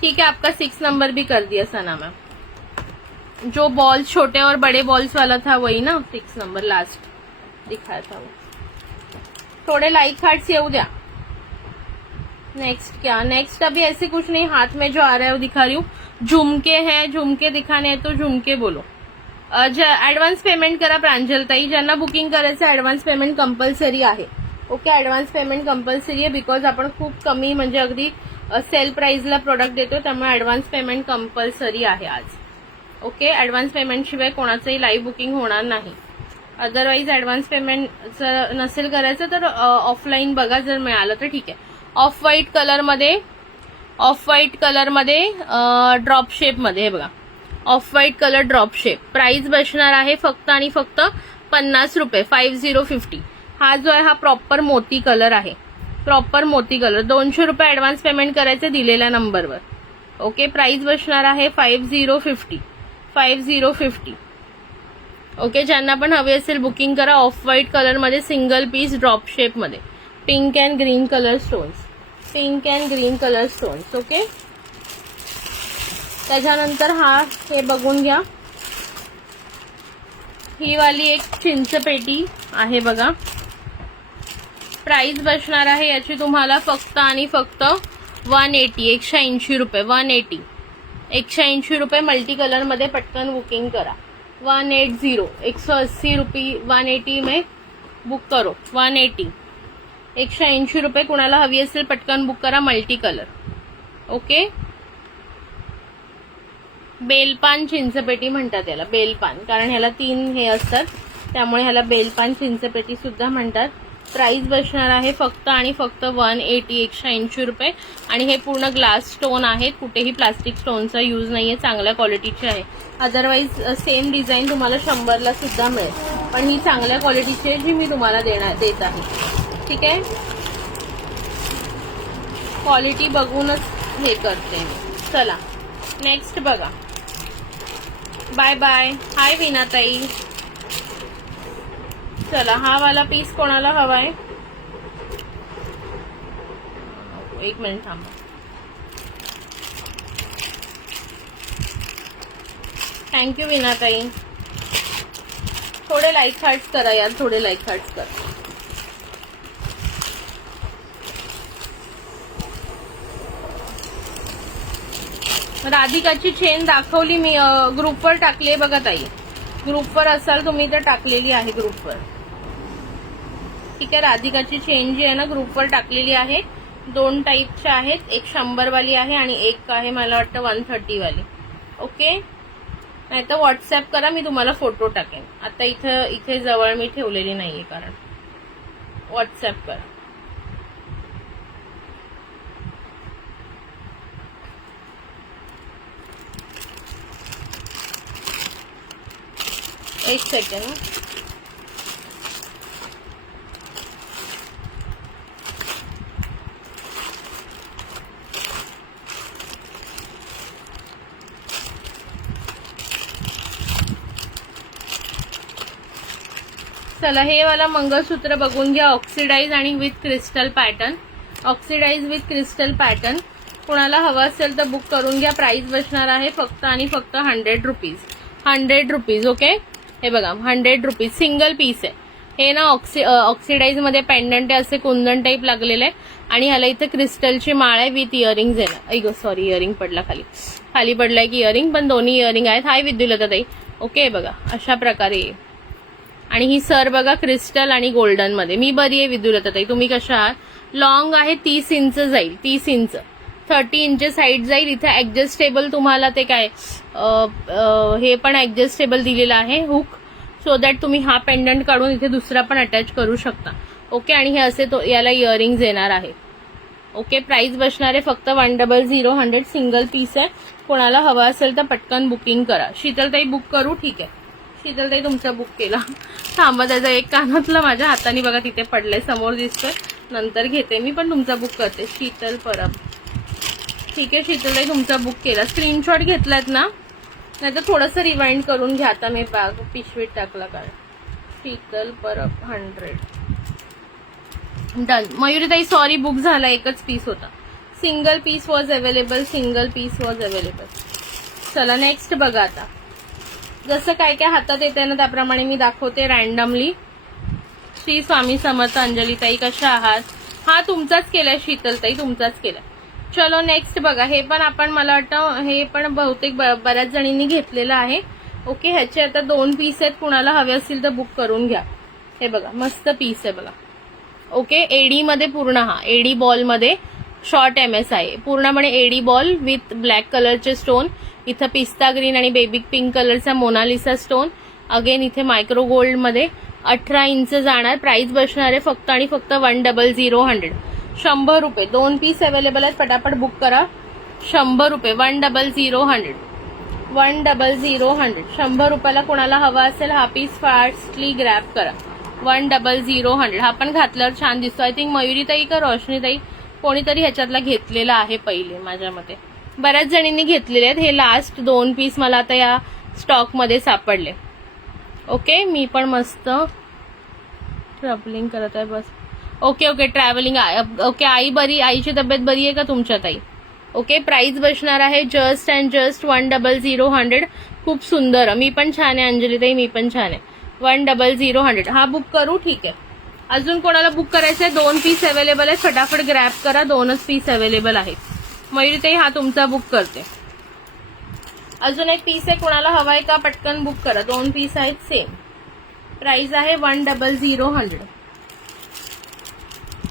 ठीक है, आपका 6 नंबर भी कर दिया सना मैम। जो बॉल्स छोटे और बड़े बॉल्स वाला था वही ना, 6 नंबर लास्ट दिखाया था वो। थोड़े लाइक हार्ट्स येऊ द्या। नेक्स्ट क्या, नेक्स्ट अभी ऐसे कुछ नहीं, हाथ में जो आ रहा है वो दिखा रही हूँ। झुमके हैं, झुमके दिखाने हैं तो झुमके बोलो। ऍडव्हान्स पेमेंट करा प्रांजल ताई। ज्यांना बुकिंग करायचं ऍडव्हान्स पेमेंट कंपल्सरी आहे। ओके, ऍडव्हान्स पेमेंट कंपल्सरी आहे, बिकॉज आपण खूप कमी म्हणजे अगदी सेल प्राइसला प्रोडक्ट देतो, त्यामुळे ऍडव्हान्स पेमेंट कंपल्सरी आहे आज। ओके, ऍडव्हान्स पेमेंट शिवाय कोणाचंही लाईव्ह बुकिंग होणार नाही। अदरवाईज ऍडव्हान्स पेमेंट जर नसेल करायचं तर ऑफलाईन बघा, जर मिळालं तर ठीक आहे। ऑफ व्हाईट कलर मध्ये ड्रॉप शेप मध्ये, हे बघा of white colour drop shape. Price बसणार आहे फक्त आणि फक्त 50 रुपये। 5050 हा जो आहे हा प्रॉपर मोती कलर आहे, प्रॉपर मोती कलर। 200 रुपये ऍडव्हान्स पेमेंट करायचे दिलेल्या नंबरवर। ओके, प्राइस बसणार आहे 5050। 5050 ओके, ज्यांना पण हवे असेल बुकिंग करा। ऑफ व्हाईट कलर मध्ये सिंगल पीस ड्रॉप शेप मध्ये, pink and green colour stones, pink and green colour stones. Okay, त्याच्यानंतर हा हे बघून घ्या, ही वाली एक चिंचपेटी आहे बघा। प्राइस बसणार आहे याची तुम्हाला फक्त आणि फक्त 180 180 रुपये। 180 180 रुपये मल्टी कलर मध्ये, पटकन बुकिंग करा। 180 180 रुपये 180 में बुक करो। 180 180 रुपये। कुणाला हवी असेल पटकन बुक करा, मल्टी कलर। ओके, बेलपान चिंचपेटी म्हणतात याला, बेलपान, कारण ह्याला 3 हे असतात त्यामुळे ह्याला बेलपान चिंचपेटी सुद्धा म्हणतात। प्राइस बसणार आहे फक्त आणि फक्त 180 180 रुपये। आणि हे पूर्ण ग्लास स्टोन आहेत, कुठेही प्लास्टिक स्टोनचा यूज नाहीये, चांगल्या क्वालिटीचे आहे। अदरवाईज सेम डिझाईन तुम्हाला 100 ला सुद्धा मिळेल, पण ही चांगल्या क्वालिटीची आहे जी मी तुम्हाला देत आहे। ठीक आहे, क्वालिटी बघूनच हे करते मी। चला नेक्स्ट बघा। Bye bye. हाय विनाताई। चला, हा वाला पीस कोणाला हवाय? एक मिनिट थांबा। थँक्यू विनाताई। थोडे लाईक हार्ट्स करा यार, थोडे लाईक हार्ट्स करा। राधिकाची चेन दाखवली मी, ग्रुपवर टाकली बघा ताई। ग्रुपवर असाल तुम्ही तर टाकलेली आहे ग्रुपवर। ठीक आहे, राधिकाची चेन जी आहे ना ग्रुपवर टाकलेली आहे। 2 टाईपच्या आहेत, एक 100 वाली आहे आणि एक आहे मला वाटतं 130 वाली। ओके, नाही तर व्हॉट्सअप करा, मी तुम्हाला फोटो टाकेन। आता इथे जवळ मी ठेवलेली नाहीये, कारण व्हॉट्सअप करा। एक सेकंड। चला, हे वाला मंगळसूत्र बघून घ्या, ऑक्सिडाइज आणि with crystal pattern. Oxidise with crystal pattern. कोणाला हवं असेल तर बुक करून घ्या. प्राइस बसणार आहे फक्त आणि फक्त 100 रुपीज. 100 रुपीज. ओके, हे बघा 100 रुपीज. सिंगल पीस आहे हे ना. ऑक्सिडाइज मध्ये पेंडंट आहे, असे कुंदन टाईप लागलेले आहे आणि ह्याला इथे क्रिस्टलची माळ आहे विथ इयरिंग्ज आहे ना. ऐक सॉरी, इयरिंग पडला खाली. खाली पडलाय की इयरिंग, पण दोन्ही इयरिंग आहेत. हाय विद्युलता ताई. ओके, बघा अशा प्रकारे. आणि ही सर बघा क्रिस्टल आणि गोल्डन मध्ये. मी बरी आहे विद्युलता ताई, तुम्ही कशा आहात? लॉंग आहे 30 इंच जाईल. 30 इंच 30 इंचेस हाईट जाईल. इथे ऍडजस्टेबल तुम्हाला ते काय हे पण ऍडजस्टेबल दिलेलं आहे हुक, सो दॅट तुम्ही हा पेंडंट काढून इथे दुसरा पण अटॅच करू शकता. ओके, आणि हे असे तो याला इयरिंग्ज येणार आहे. ओके, प्राइस बसणार आहे फक्त 100. सिंगल पीस आहे. कोणाला हवा असेल तर पटकन बुकिंग करा. शीतलताई बुक करू? ठीक आहे, शीतलताई तुमचा बुक केला. थांबा, त्याचा एक कानातलं माझ्या हाताने बघा तिथे पडलंय, समोर दिसतोय. नंतर घेते मी, पण तुमचा बुक करते. शीतल परब. ठीक आहे शीतलताई, तुमचा बुक केला. स्क्रीनशॉट घेतलात ना? नाही तर थोडंसं रिवाइंड करून घ्या. आता मी बॅग पिशवीत टाकला काय. शीतल परब 100 डन. मयुरीताई सॉरी, बुक झाला, एकच पीस होता. Single piece was available. Single piece was available. चला नेक्स्ट बघा. आता जसं काय काय हातात येते ना त्याप्रमाणे मी दाखवते रॅन्डमली. श्री स्वामी समर्थ. अंजलीताई कशा आहात? हा तुमचाच केलाय शीतलताई, तुमचाच केलाय. चलो नेक्स्ट बघा. हे पण आपण, मला वाटतं हे पण बहुतेक बऱ्याच जणींनी घेतलेलं आहे. ओके, ह्याचे आता 2 पीस आहेत. कुणाला हवे असतील तर बुक करून घ्या. हे बघा मस्त पीस आहे बघा. ओके, एडी मध्ये पूर्ण, हा एडी बॉल मध्ये शॉर्ट MS आहे. पूर्णपणे एडी बॉल विथ ब्लॅक कलरचे स्टोन. इथं पिस्ता ग्रीन आणि बेबी पिंक कलरचा मोनालिसा स्टोन. अगेन इथे मायक्रो गोल्ड मध्ये 18 इंच जाणार. प्राइस बसणार आहे फक्त आणि फक्त 100. 100 रुपये. 2 पीस अवेलेबल आहेत, पटापट बुक करा. 100 रुपये. 100. 100. 100 रुपयाला कोणाला हवा असेल हा पीस फास्टली ग्रॅब करा. 100. हा पण घातल्यावर छान दिसतो. आय थिंक मयुरीताई का रोशनीताई कोणीतरी ह्याच्यातला घेतलेला आहे पहिले, माझ्या मते बऱ्याच जणींनी घेतलेले आहेत. हे लास्ट 2 पीस मला आता या स्टॉक मध्ये सापडले. ओके, मी पण मस्त ट्रॅव्हलिंग करत आहे बस. Okay, travelling. ओके, आई बरी, आईची तब्येत बरी आहे का तुमच्या ताई? ओके, प्राइस बसणार आहे जस्ट अँड जस्ट 100. खूप सुंदर. मी पण छान आहे अंजलीताई, मी पण छान आहे. 100. हा बुक करू? ठीक आहे. अजून कोणाला बुक करायचं आहे? 2 पीस अवेलेबल आहे, फटाफट ग्रॅब करा. 2च पीस अवेलेबल आहेत. मयुरीताई हा तुमचा बुक करते. अजून एक पीस आहे, कोणाला हवाय का? पटकन बुक करा. 2 पीस आहेत, सेम प्राइस आहे 100.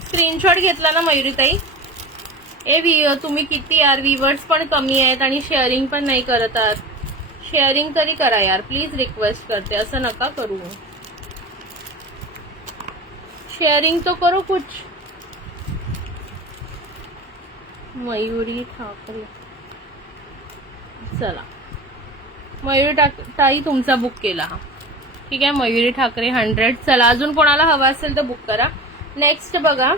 स्क्रीनशॉट घेतला ना मयुरीताई? तुम्ही किती यार, व्ह्यूअर्स पण कमी आहेत आणि शेअरिंग पण नाही करत आहात. शेअरिंग तरी करा यार, प्लीज रिक्वेस्ट करते. असं नका करू. शेअरिंग तो करो कुछ. मयुरी ठाकरे. चला, मयुरी ताई तुमचा बुक केला हा. ठीक आहे, मयुरी ठाकरे 100. चला, अजून कोणाला हवा असेल तर बुक करा. नेक्स्ट बघा.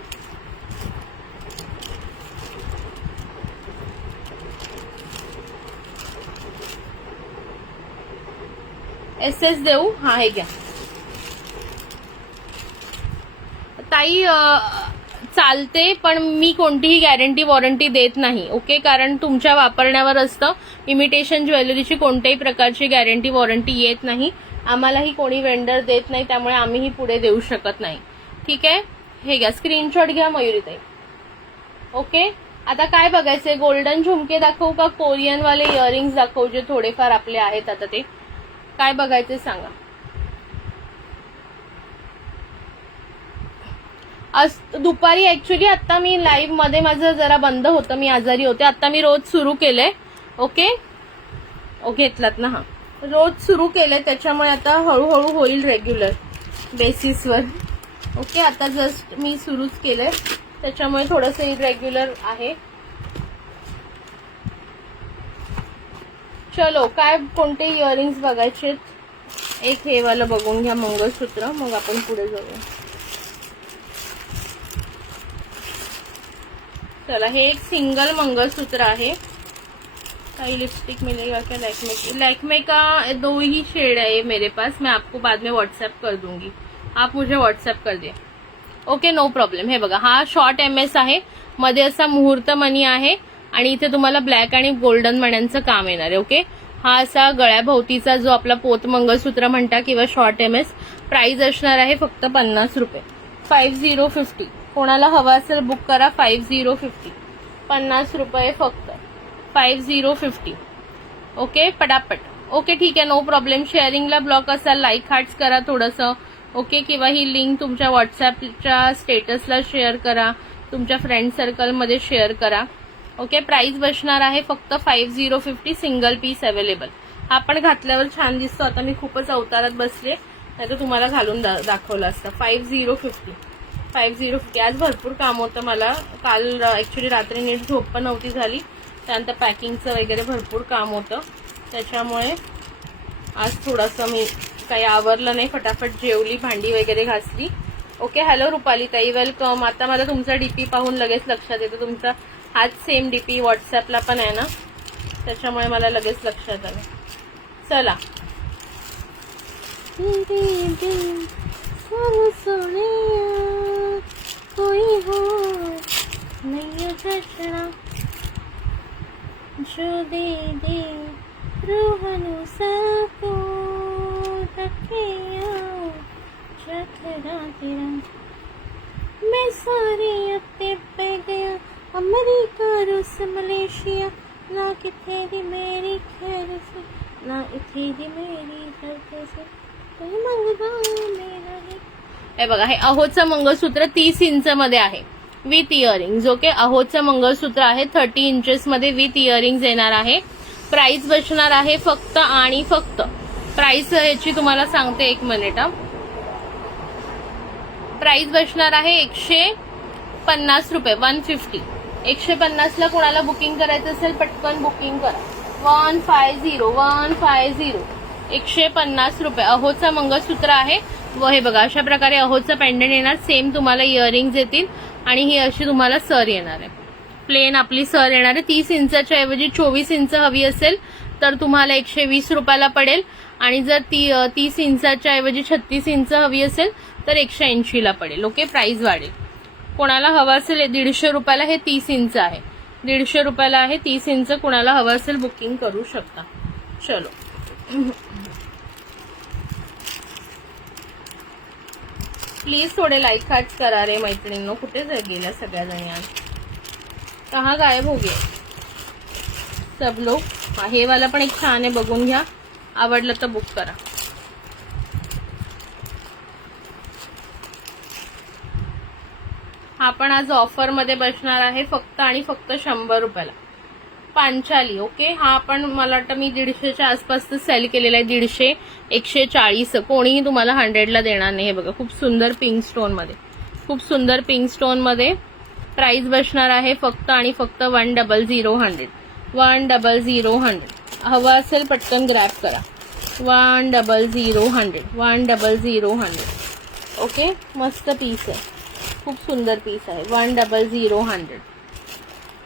SS देऊ? हा, हे घ्या ताई. चालते, पण मी कोणतीही गॅरंटी वॉरंटी देत नाही. ओके, कारण तुमच्या वापरण्यावर असतं. इमिटेशन ज्वेलरीची कोणत्याही प्रकारची गॅरंटी वॉरंटी येत नाही. आम्हालाही कोणी वेंडर देत नाही, त्यामुळे आम्हीही पुढे देऊ शकत नाही. ठीक आहे, हे घ्या, स्क्रीनशॉट घ्या मयुरीताई. ओके, आता काय बघायचंय? गोल्डन झुमके दाखवू का कोरियन वाले इयरिंग्स दाखवू, जे थोडेफार आपले आहेत आता? ते काय बघायचे सांगा. आज दुपारी ऍक्च्युली आता मी लाईव्ह मध्ये माझं जरा बंद होतं, मी आजारी होते. आता मी रोज सुरू केलंय. ओके, घेतलात ना? हा, रोज सुरू केलंय, त्याच्यामुळे आता हळूहळू होईल रेग्युलर बेसिसवर. ओके, आता जस्ट मी सुरूच केलंय, त्याच्यामुळे थोडंसं इरेग्युलर आहे. चलो, काय कोणते इयरिंग्स बघायचे? एक हे वाला बघून घ्या, मंगळसूत्र, मग आपण पुढे जाऊया. चला, हे एक सिंगल मंगलसूत्र आहे. कई लिपस्टिक मिलेगा क्या? लैक्मे का 2 ही शेड है मेरे पास. मैं आपको बाद में व्हाट्सएप कर दूंगी, आप मुझे व्हाट्सएप कर दिए. Okay, no problem. हे बघा, हा शॉर्ट MS आहे मध्ये असा मुहूर्त मणी आहे आणि इथे तुम्हाला ब्लॅक आणि गोल्डन मण्यांचं काम येणार आहे. ओके, हा असा गळ्याभोवतीचा जो आपला पोत मंगळसूत्र म्हणता किंवा शॉर्ट MS. प्राइस असणार आहे फक्त 50 रुपये. 5050. कोणाला हवा असेल बुक करा. 5050. 50 रुपये फक्त. 5050. ओके, पटापट. ओके ठीक आहे, नो प्रॉब्लेम. शेअरिंगला ब्लॉक असाल लाईक हार्ट्स करा थोडंसं. ओके, किंवा ही लिंक तुमच्या व्हॉट्सअपच्या स्टेटसला शेअर करा, तुमच्या फ्रेंड सर्कलमध्ये शेअर करा. ओके, प्राइस बसणार आहे फक्त 5050. Single piece available. हा पण घातल्यावर छान दिसतो. आता मी खूपच अवतारात बसले, नाहीतर तुम्हाला घालून दाखवलं असतं. 5050. 5050. आज भरपूर काम होतं मला. काल ऍक्च्युली रात्री नीट झोप पण नव्हती झाली, त्यानंतर पॅकिंगचं वगैरे भरपूर काम होतं, त्याच्यामुळे आज थोडंसं मी काही आवरलं नाही. फटाफट जेवली, भांडी वगैरे घासली. ओके, हॅलो रुपाली ताई, वेलकम. आता मला तुमचा डीपी पाहून लगेच लक्षात येतं. तुमचा हाच सेम डीपी व्हॉट्सअपला पण आहे ना, त्याच्यामुळे मला लगेच लक्षात आलं. चला, कोई हो नहीं जचना जो दे दे रूहनु सबको तकिया चखरा तेरा मैं सारे अत्ते पे गया अमेरिका रूस मलेशिया ना किथे दी मेरी खैर से ना इथे दी मेरी दर्द से कोई मंगदा मेरा है. हे बघा, हे अहोचं मंगळसूत्र 30 इंच मध्ये आहे विथ इयरिंग्स. ओके, अहोचं मंगळसूत्र आहे 30 इंचेस मध्ये विथ इयरिंग्स येणार आहे. प्राइस बसणार आहे फक्त आणि फक्त. प्राइस याची तुम्हाला सांगते, एक मिनिट. प्राइस बसणार आहे 150 रुपये. 150. 150 ला कोणाला बुकिंग करायचं असेल पटकन बुकिंग करा. 150. 150. 150 रुपये. अहोचं मंगळसूत्र आहे व हे बघा अशा प्रकारे अहोचं पेंडंट येणार. सेम तुम्हाला इयरिंग्स येतील आणि ही अशी तुम्हाला सर येणार आहे. प्लेन आपली सर येणार आहे. 30 इंचाच्या ऐवजी 24 इंच हवी असेल तर तुम्हाला 120 रुपयाला पडेल आणि जर 30 इंचाच्या ऐवजी 36 इंच हवी असेल तर 180 ला पडेल. ओके, प्राइस वाढेल. कोणाला हवं असेल 150 रुपयाला, हे 30 इंच आहे. 150 रुपयाला आहे 30 इंच. कोणाला हवं असेल बुकिंग करू शकता. चलो, प्लीज थोडे लाईक हार्ट्स करा रे मैत्रिणींनो. कुठे गेल्या सगळ्या जणी आज? कहाँ गायब हो गए सब लोग? हे वाला पण एक छान आहे, बघून घ्या. आवडलं तर बुक करा. हा पण आज ऑफर मध्ये बसणार आहे फक्त आणि फक्त 100 रुपयाला. पांचाली. ओके, हा पण मला वाटतं मी 150च्या आसपास सेल केलेला आहे. 150, 140. कोणीही तुम्हाला 100 ला देणार नाही. हे बघा, खूप सुंदर पिंक स्टोन मध्ये, खूप सुंदर पिंक स्टोन मध्ये. प्राइस बसणार आहे फक्त आणि फक्त 100. 100. हवा असेल पटकन ग्रॅब करा. 100. 100. ओके, मस्त पीस आहे, खूप सुंदर पीस आहे. 100.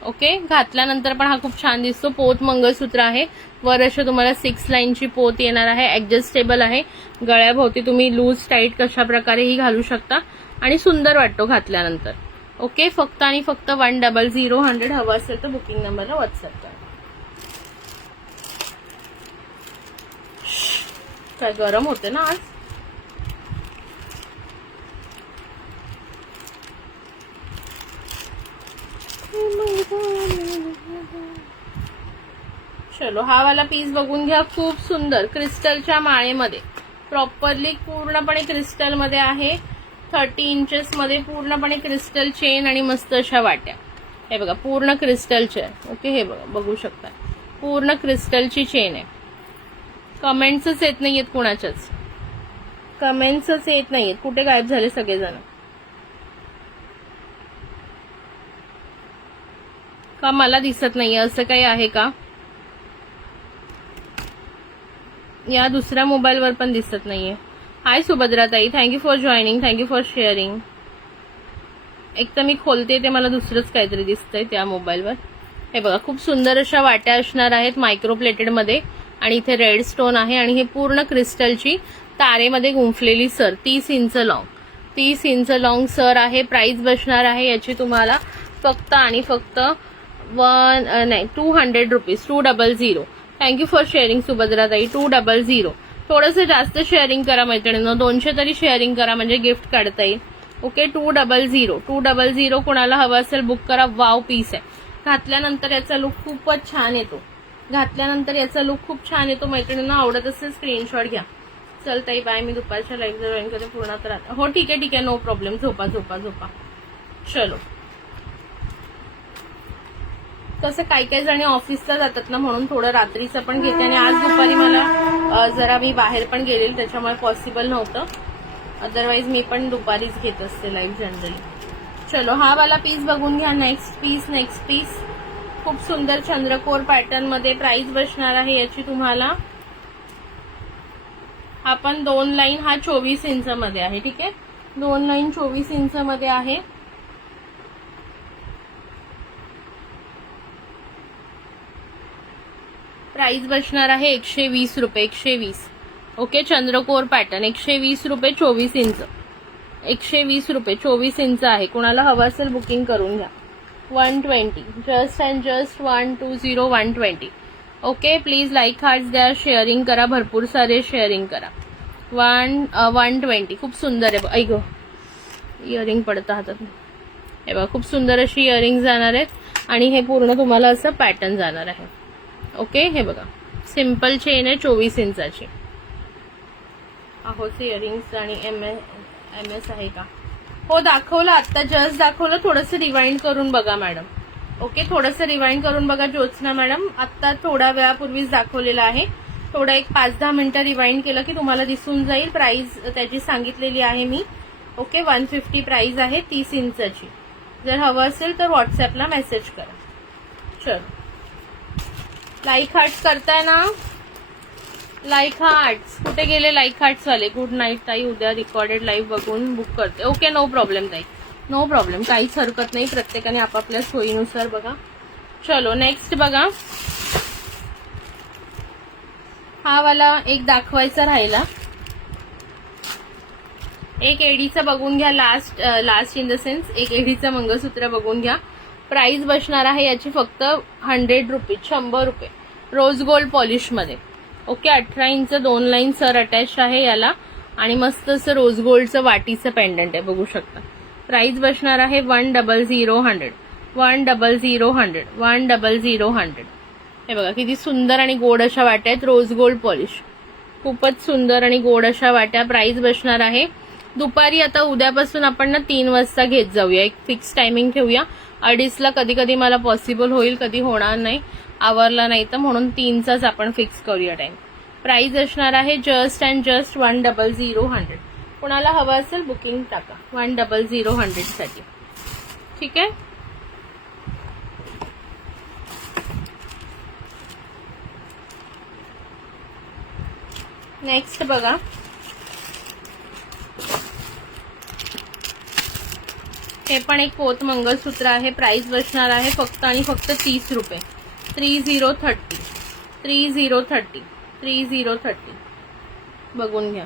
ओके, घातल्यानंतर पण हा खूप छान दिसतो. पोत मंगळसूत्र आहे. वर अशा तुम्हाला 6 लाईनची पोत येणार आहे. ऍडजस्टेबल आहे. गळ्याभोवती तुम्ही लूज टाईट कशा प्रकारेही घालू शकता आणि सुंदर वाटतो घातल्यानंतर. ओके, फक्त आणि फक्त 100. हवं असेल तर बुकिंग नंबरला व्हॉट्सअप करा. काय गरम होते ना आज. चलो, हा वाला पीस बघून घ्या. खूप सुंदर क्रिस्टलच्या माळेमध्ये, प्रॉपरली पूर्णपणे क्रिस्टल मध्ये आहे. 30 इंचेस मध्ये पूर्णपणे क्रिस्टल चेन आणि मस्त अशा वाट्या. हे बघा, पूर्ण क्रिस्टलचे आहे. ओके, हे बघा, बघू शकता, पूर्ण क्रिस्टलची चेन आहे. कमेंट्सच येत नाहीयेत कुणाच्याच. कमेंट्सच येत नाहीयेत. कुठे गायब झाले सगळेजण? का मला दिसत नाहीये? असं काही आहे का? या दुसऱ्या मोबाईलवर पण दिसत नाहीये. हाय सुभद्रा ताई, thank you for joining, thank you for sharing. एक तर मी खोलते ते मला दुसरंच काहीतरी दिसतंय त्या मोबाईलवर. हे बघा, खूप सुंदर अशा वाट्या असणार आहेत मायक्रो प्लेटेड मध्ये आणि इथे रेड स्टोन आहे आणि हे पूर्ण क्रिस्टलची तारेमध्ये गुंफलेली sir. 30 inch long, 30 inch long sir आहे. प्राइस बसणार आहे याची तुम्हाला फक्त आणि फक्त 200 रुपीज 200. थँक्यू फॉर शेअरिंग सुभद्राताई. 200. थोडंसं जास्त शेअरिंग करा मैत्रिणींनो, 200 तरी शेअरिंग करा म्हणजे गिफ्ट काढता येईल. ओके 200 कोणाला हवं असेल बुक करा. वाव पीस आहे. घातल्यानंतर याचा लुक खूपच छान येतो. मैत्रिणींना आवडत असेल स्क्रीनशॉट घ्या. चल ताई बाय, मी दुपारच्या लाईव्ह जॉईन करते पूर्ण तर. हो ठीक आहे नो प्रॉब्लेम. झोपा. चलो. तसं काही जणी ऑफिसला जातात ना, म्हणून थोडं रात्रीचं पण घेते. आणि आज दुपारी मला जरा मी बाहेर पण गेलेली त्याच्यामुळे पॉसिबल नव्हतं. अदरवाईज मी पण दुपारीच घेत असते लाईव्ह जनरली. चलो हा वाला पीस बघून घ्या. नेक्स्ट पीस खूप सुंदर चंद्रकोर पॅटर्न मध्ये. प्राइस बसणार आहे याची तुम्हाला, हा पण 2 लाईन, हा 24 इंच मध्ये आहे. ठीक आहे 2 लाईन 24 इंच मध्ये आहे. प्राइस बसणार आहे 120 रुपये. 120. ओके चंद्रकोर पॅटर्न 120 रुपये 24 इंच. 120 रुपये 24 इंच आहे. कोणाला हवं असेल बुकिंग करून घ्या. 120 just and just 120. Okay please like hearts द्या, शेअरिंग करा, भरपूर सारे शेअरिंग करा. 120 खूप सुंदर आहे. ऐक इयरिंग पडतं हातात. हे बघा खूप सुंदर अशी इयरिंग जाणार आहेत आणि हे पूर्ण तुम्हाला असं पॅटर्न जाणार आहे. ओके हे बघा सिंपल चेन आहे 24 इंचाची. आहोत इयरिंग्स आणि एम एस आहे का? हो दाखवलं आता, जस्ट दाखवलं. थोडंसं रिवाइंड करून बघा मॅडम. ओके थोडंसं रिवाइंड करून बघा ज्योत्स्ना मॅडम. आता थोड्या वेळापूर्वीच दाखवलेलं आहे. थोडं एक 5-10 मिनिटं रिवाइंड केलं की तुम्हाला दिसून जाईल. प्राइस त्याची सांगितलेली आहे मी. ओके 150 प्राइस आहे 30 इंचाची. जर हवं असेल तर व्हॉट्सअपला मेसेज करा. चल लाईक हार्ट्स करताय ना? लाईक हार्ट्स कुठे गेले? लाईक हार्ट्स वाले. गुड नाईट ताई, उद्या रेकॉर्डेड लाईव्ह बघून बुक करते. ओके नो प्रॉब्लेम ताई, नो प्रॉब्लेम, काहीच हरकत नाही. प्रत्येकाने आपापल्या सोयीनुसार बघा. चलो नेक्स्ट बघा. हा वाला एक दाखवायचा राहिला. एक एडीचं बघून घ्या. लास्ट इन द सेन्स एक एडीचं मंगळसूत्र बघून घ्या. प्राइस बसणार आहे याची फक्त 100 रुपीज 100 रुपये. रोज गोल्ड पॉलिश मध्ये. Okay 18 inch 2 line sir attach आहे याला आणि मस्त असं रोज गोल्डचं वाटीचं पेंडंट आहे बघू शकता. प्राइस बसणार आहे 100. 100. हे बघा किती सुंदर आणि गोड अशा वाट्या आहेत. रोज गोल्ड पॉलिश खूपच सुंदर आणि गोड अशा वाट्या. प्राइस बसणार आहे दुपारी. आता उद्यापासून आपण ना 3 वाजता घेत जाऊया. एक फिक्स टायमिंग ठेवूया. 2:30ला कधी कधी मला पॉसिबल होईल, कधी होणार नाही, आवरला नाही तर, म्हणून 3चाच आपण फिक्स करूया टाइम. प्राइस असणार आहे जस्ट अँड जस्ट 100. कोणाला हवं असेल बुकिंग टाका 100 साठी. ठीक आहे नेक्स्ट बघा. हे पण एक पोत मंगळसूत्र आहे. प्राइस बसणार आहे फक्त आणि फक्त 30 रुपये. 3030 बघून घ्या.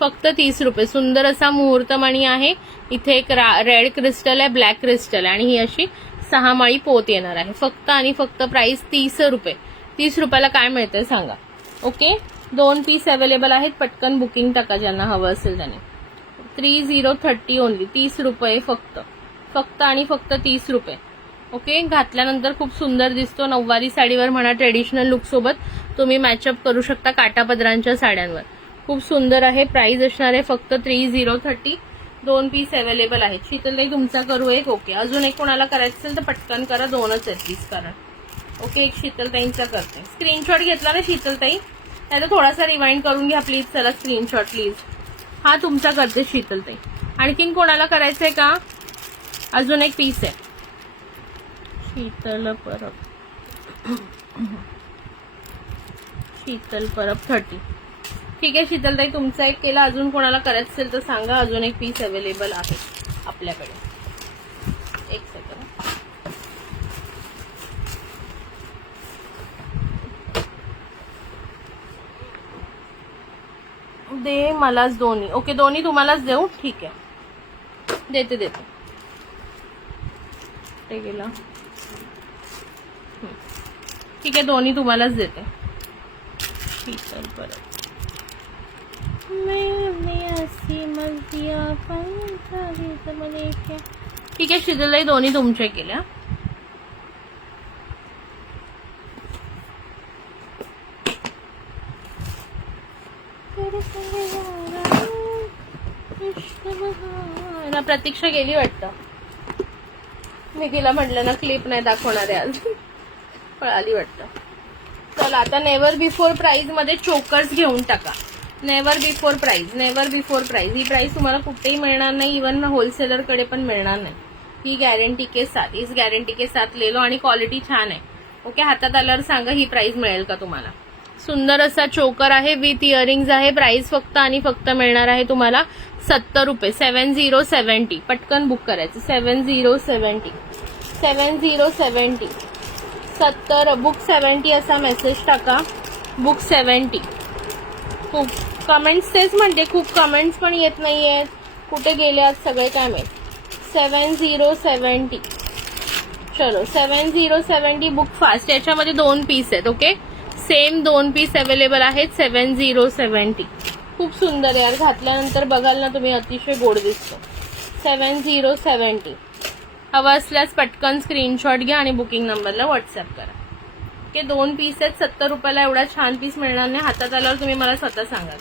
फक्त 30 रुपये. सुंदर असा मुहूर्तमणी आहे. इथे एक रेड क्रिस्टल आहे, ब्लॅक क्रिस्टल आहे आणि ही अशी 6 माळी पोत येणार आहे. फक्त आणि फक्त प्राइस 30 रुपये. 30 रुपयाला काय मिळतंय सांगा. ओके 2 पीस अवेलेबल आहेत. पटकन बुकिंग टाका ज्यांना हवं असेल त्याने. 3030 ओनली. 30 रुपये फक्त आणि फक्त 30 रुपये. ओके घातल्यानंतर खूप सुंदर दिसतो. नऊवारी साडीवर म्हणा, ट्रेडिशनल लुक सोबत तुम्ही मॅचअप करू शकता काठापदरांच्या साड्यांवर. खूप सुंदर आहे. प्राइस असणार आहे फक्त 3030. 2 पीस अवेलेबल आहेत. शीतलताई तुमचा करू एक. ओके अजून एक कोणाला करायचं असेल तर पटकन करा. 2च आहेत पीस कारण. ओके एक शीतलताईंचा करते. स्क्रीनशॉट घेतला ना शीतलताई? नाही तर थोडासा रिवाइंड करून घ्या प्लीज. चला स्क्रीनशॉट प्लीज. हा तुमचा करते शीतलताई. आणखीन कोणाला करायचंय का? अजून एक पीस आहे. शीतल परब 30. ठीक आहे शीतलताई तुमचा एक केला. अजून कोणाला करायचं असेल तर सांगा. अजून एक पीस अवेलेबल आहे आपल्याकडे. एक सेकंड. दे मलाच दोन्ही. ओके दोन्ही तुम्हालाच देऊ. ठीक आहे देते. कुठे गेला? ठीक आहे, दोन्ही तुम्हालाच देते. शीतल परत ठीक आहे, शीतलताई दोन्ही तुमच्या केल्या. प्रतीक्षा गेली वाटतं. मी तिला म्हटलं ना क्लिप नाही दाखवणार आहे आज, पळाली वाटतं. चला आता नेव्हर बिफोर प्राइस मध्ये चोकर्स घेऊन टाका. Never before price, never before price. ही प्राइस तुम्हाला कुठेही मिळणार नाही, इव्हन होलसेलर कडे पण मिळणार नाही. ही गॅरंटी के साथ, इस गॅरंटी के साथ ले लो. आणि क्वालिटी छान आहे. ओके, हातात आल्यावर सांगा ही प्राइस मिळेल का तुम्हाला. सुंदर असा चोकर आहे विथ इयरिंग्स आहे. प्राइस फक्त आणि फक्त मिळणार आहे तुम्हाला 70 रुपये. 7070. पटकन बुक करायचं. 7070 7070 70 बुक 70 असा मेसेज टाका. बुक 70. खूप कमेंट्स तेच म्हणते, खूप कमेंट्स पण येत नाहीयेत. कुठे गेले आज सगळे काय माहित. 7070. चलो 7070 बुक फास्ट. याच्यामध्ये 2 पीस आहेत. ओके, सेम 2 पीस अवेलेबल आहेत. 7070 खूप सुंदर यार, घातल्यानंतर बघाल ना तुम्ही अतिशय गोड दिसतो. 7070 हवा असल्यास पटकन स्क्रीनशॉट घ्या आणि बुकिंग नंबरला व्हॉट्सअप करा. ओके, 2 पीस आहेत. 70 रुपयाला एवढा छान पीस मिळणार नाही. हातात आल्यावर तुम्ही मला स्वतः सांगाल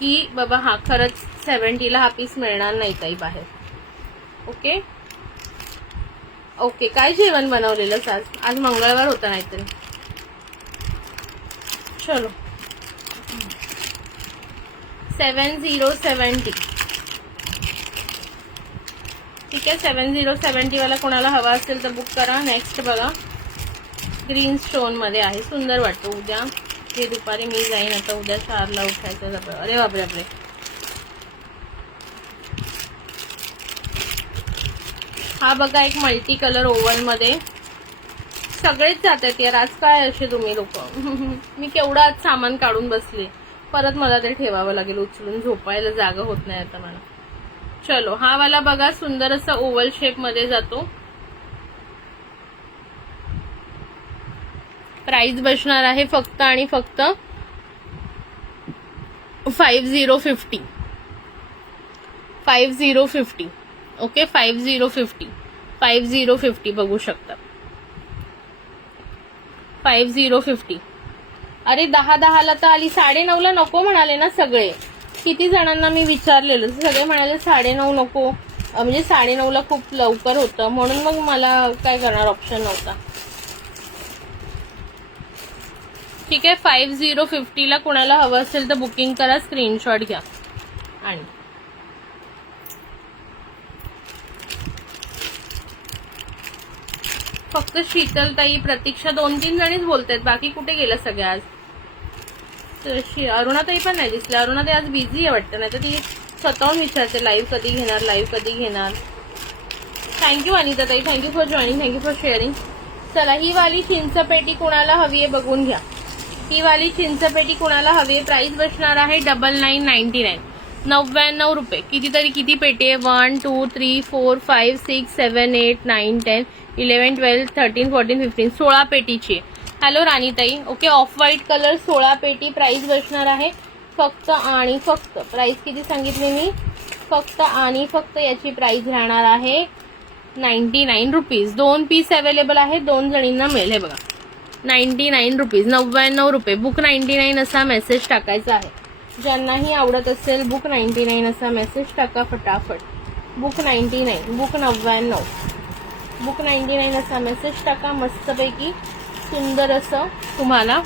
की बाबा हा खरंच 70ला हा पीस मिळणार नाही काही बाहेर. ओके ओके, काय जेवण बनवलेलं आज? आज मंगळवार होता नाहीतरी. चलो 7070. ठीक आहे, 7070 वाला कोणाला हवा असेल तर बुक करा. नेक्स्ट बघा, ग्रीन स्टोन मध्ये आहे. सुंदर वाटतं. उद्या हे दुपारी मी जाईन. आता उद्या 4ला उठायचं. अरे बापरे बापरे. हा बघा एक मल्टी कलर ओव्हन मध्ये. सगळेच जातात यार आज. काय असे तुम्ही लोक. मी केवढं आज सामान काढून बसले. परत मला ते ठेवावं लागेल उचलून. झोपायला जागा होत नाही आता मला. चलो हा वाला बघा, सुंदर असा ओव्हल शेप मध्ये जातो. प्राइस बसणार आहे फक्त आणि फक्त 5050. 5050. ओके, 5050. 5050 बघू शकता. 5050. अरे 10-10ला तर आली. 9:30ला नको म्हणाले ना सगळे. किती जणांना मी विचारलेलं, सगळे म्हणाले 9:30 नको, म्हणजे 9:30ला खूप लवकर होतं. म्हणून मग मला काय करणार, ऑप्शन नव्हता. ठीक आहे, 5050ला कोणाला हवं असेल तर बुकिंग करा. स्क्रीनशॉट घ्या. आणि फक्त शीतलताई, प्रतीक्षा 2-3 जणीच बोलतायत. बाकी कुठे गेलं सगळे आज. अरुणाताई पण नाही दिसल्या. अरुणाताई आज बिझी आहे वाटतं, नाही तर ती स्वतःहून विचारते लाईव्ह कधी घेणार, लाईव्ह कधी घेणार. थँक्यू अनिताताई, thank you for joining, thank you for sharing. चला ही वाली चिंचपेटी कुणाला हवी आहे बघून घ्या. ही वाली चिंचपेटी कुणाला हवी आहे. प्राइस बसणार आहे 9999. 99 रुपये. किती पेटी आहे. 1 2 3 4 5 6 7 8 9 10 11 12 13 14 15 16 पेटीची. हॅलो राणीताई. ओके, ऑफ व्हाईट कलर 16 पेटी. प्राइस बसणार आहे फक्त आणि फक्त. प्राइस किती सांगितली मी. फक्त आणि फक्त याची प्राइस राहणार आहे 99 रुपीज. 2 पीस अवेलेबल आहे. 2 जणींना मिळेल. हे बघा 99 रुपीज. 99 रुपये. बुक 99 असा मेसेज टाकायचा आहे. ज्यांनाही आवडत असेल बुक 99 असा मेसेज टाका फटाफट. बुक 99, बुक 99, बुक 99 असा मेसेज टाका. मस्तपैकी सुंदर असं तुम्हाला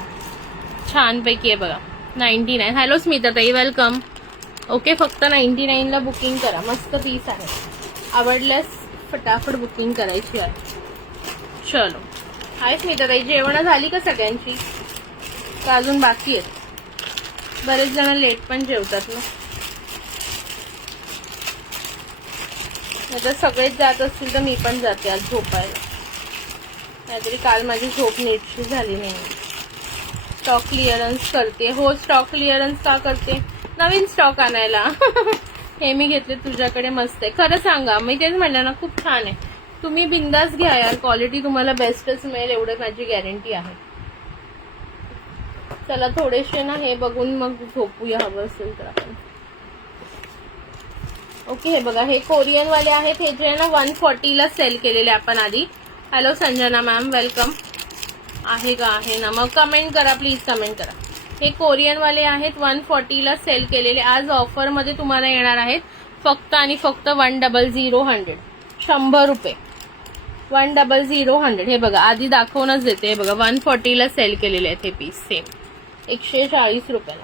छानपैकी आहे बघा 99. Hello स्मिताताई, welcome. ओके, फक्त 99ला बुकिंग करा. मस्त पीस आहे. आवडल्यास फटाफट बुकिंग करायची आहे. चलो. हाय स्मिताताई, जेवण झाली का सगळ्यांची का अजून बाकी आहेत. बरेच जण लेट पण जेवतात ना. नाहीतर सगळेच जात असतील तर मी पण जाते आज झोपायला. नाहीतरी काल माझी झोप नीटशी झाली नाही. स्टॉक क्लिअरन्स करते. हो, स्टॉक क्लिअरन्स का करते. नवीन स्टॉक आणायला. हे मी घेतले तुझ्याकडे. मस्त आहे. खरं सांगा, मी तेच म्हणलं ना, खूप छान आहे. तुम्ही बिंदास घ्या यार, क्वालिटी तुम्हाला बेस्टच मिळेल एवढं माझी गॅरंटी आहे. चला थोडेसे ना हे बघून मग झोपूया हवं असेल तर आपण. ओके हे बघा, हे कोरियन वाले आहेत. हे जे आहे ना 140 ला सेल केलेले आपण आधी. Hello Sanjana ma'am, welcome. आहे का? आहे ना, मग कमेंट करा प्लीज, कमेंट करा. हे कोरियन वाले आहेत, 140 ला सेल केलेले. आज ऑफर मध्ये तुम्हाला येणार आहेत फक्त आणि फक्त 100 100 रुपये. 100 हे बघा, आधी दाखवूनच देते. हे बघा 140 ला सेल केलेले आहेत हे पीस, सेम 140 रुपयाला.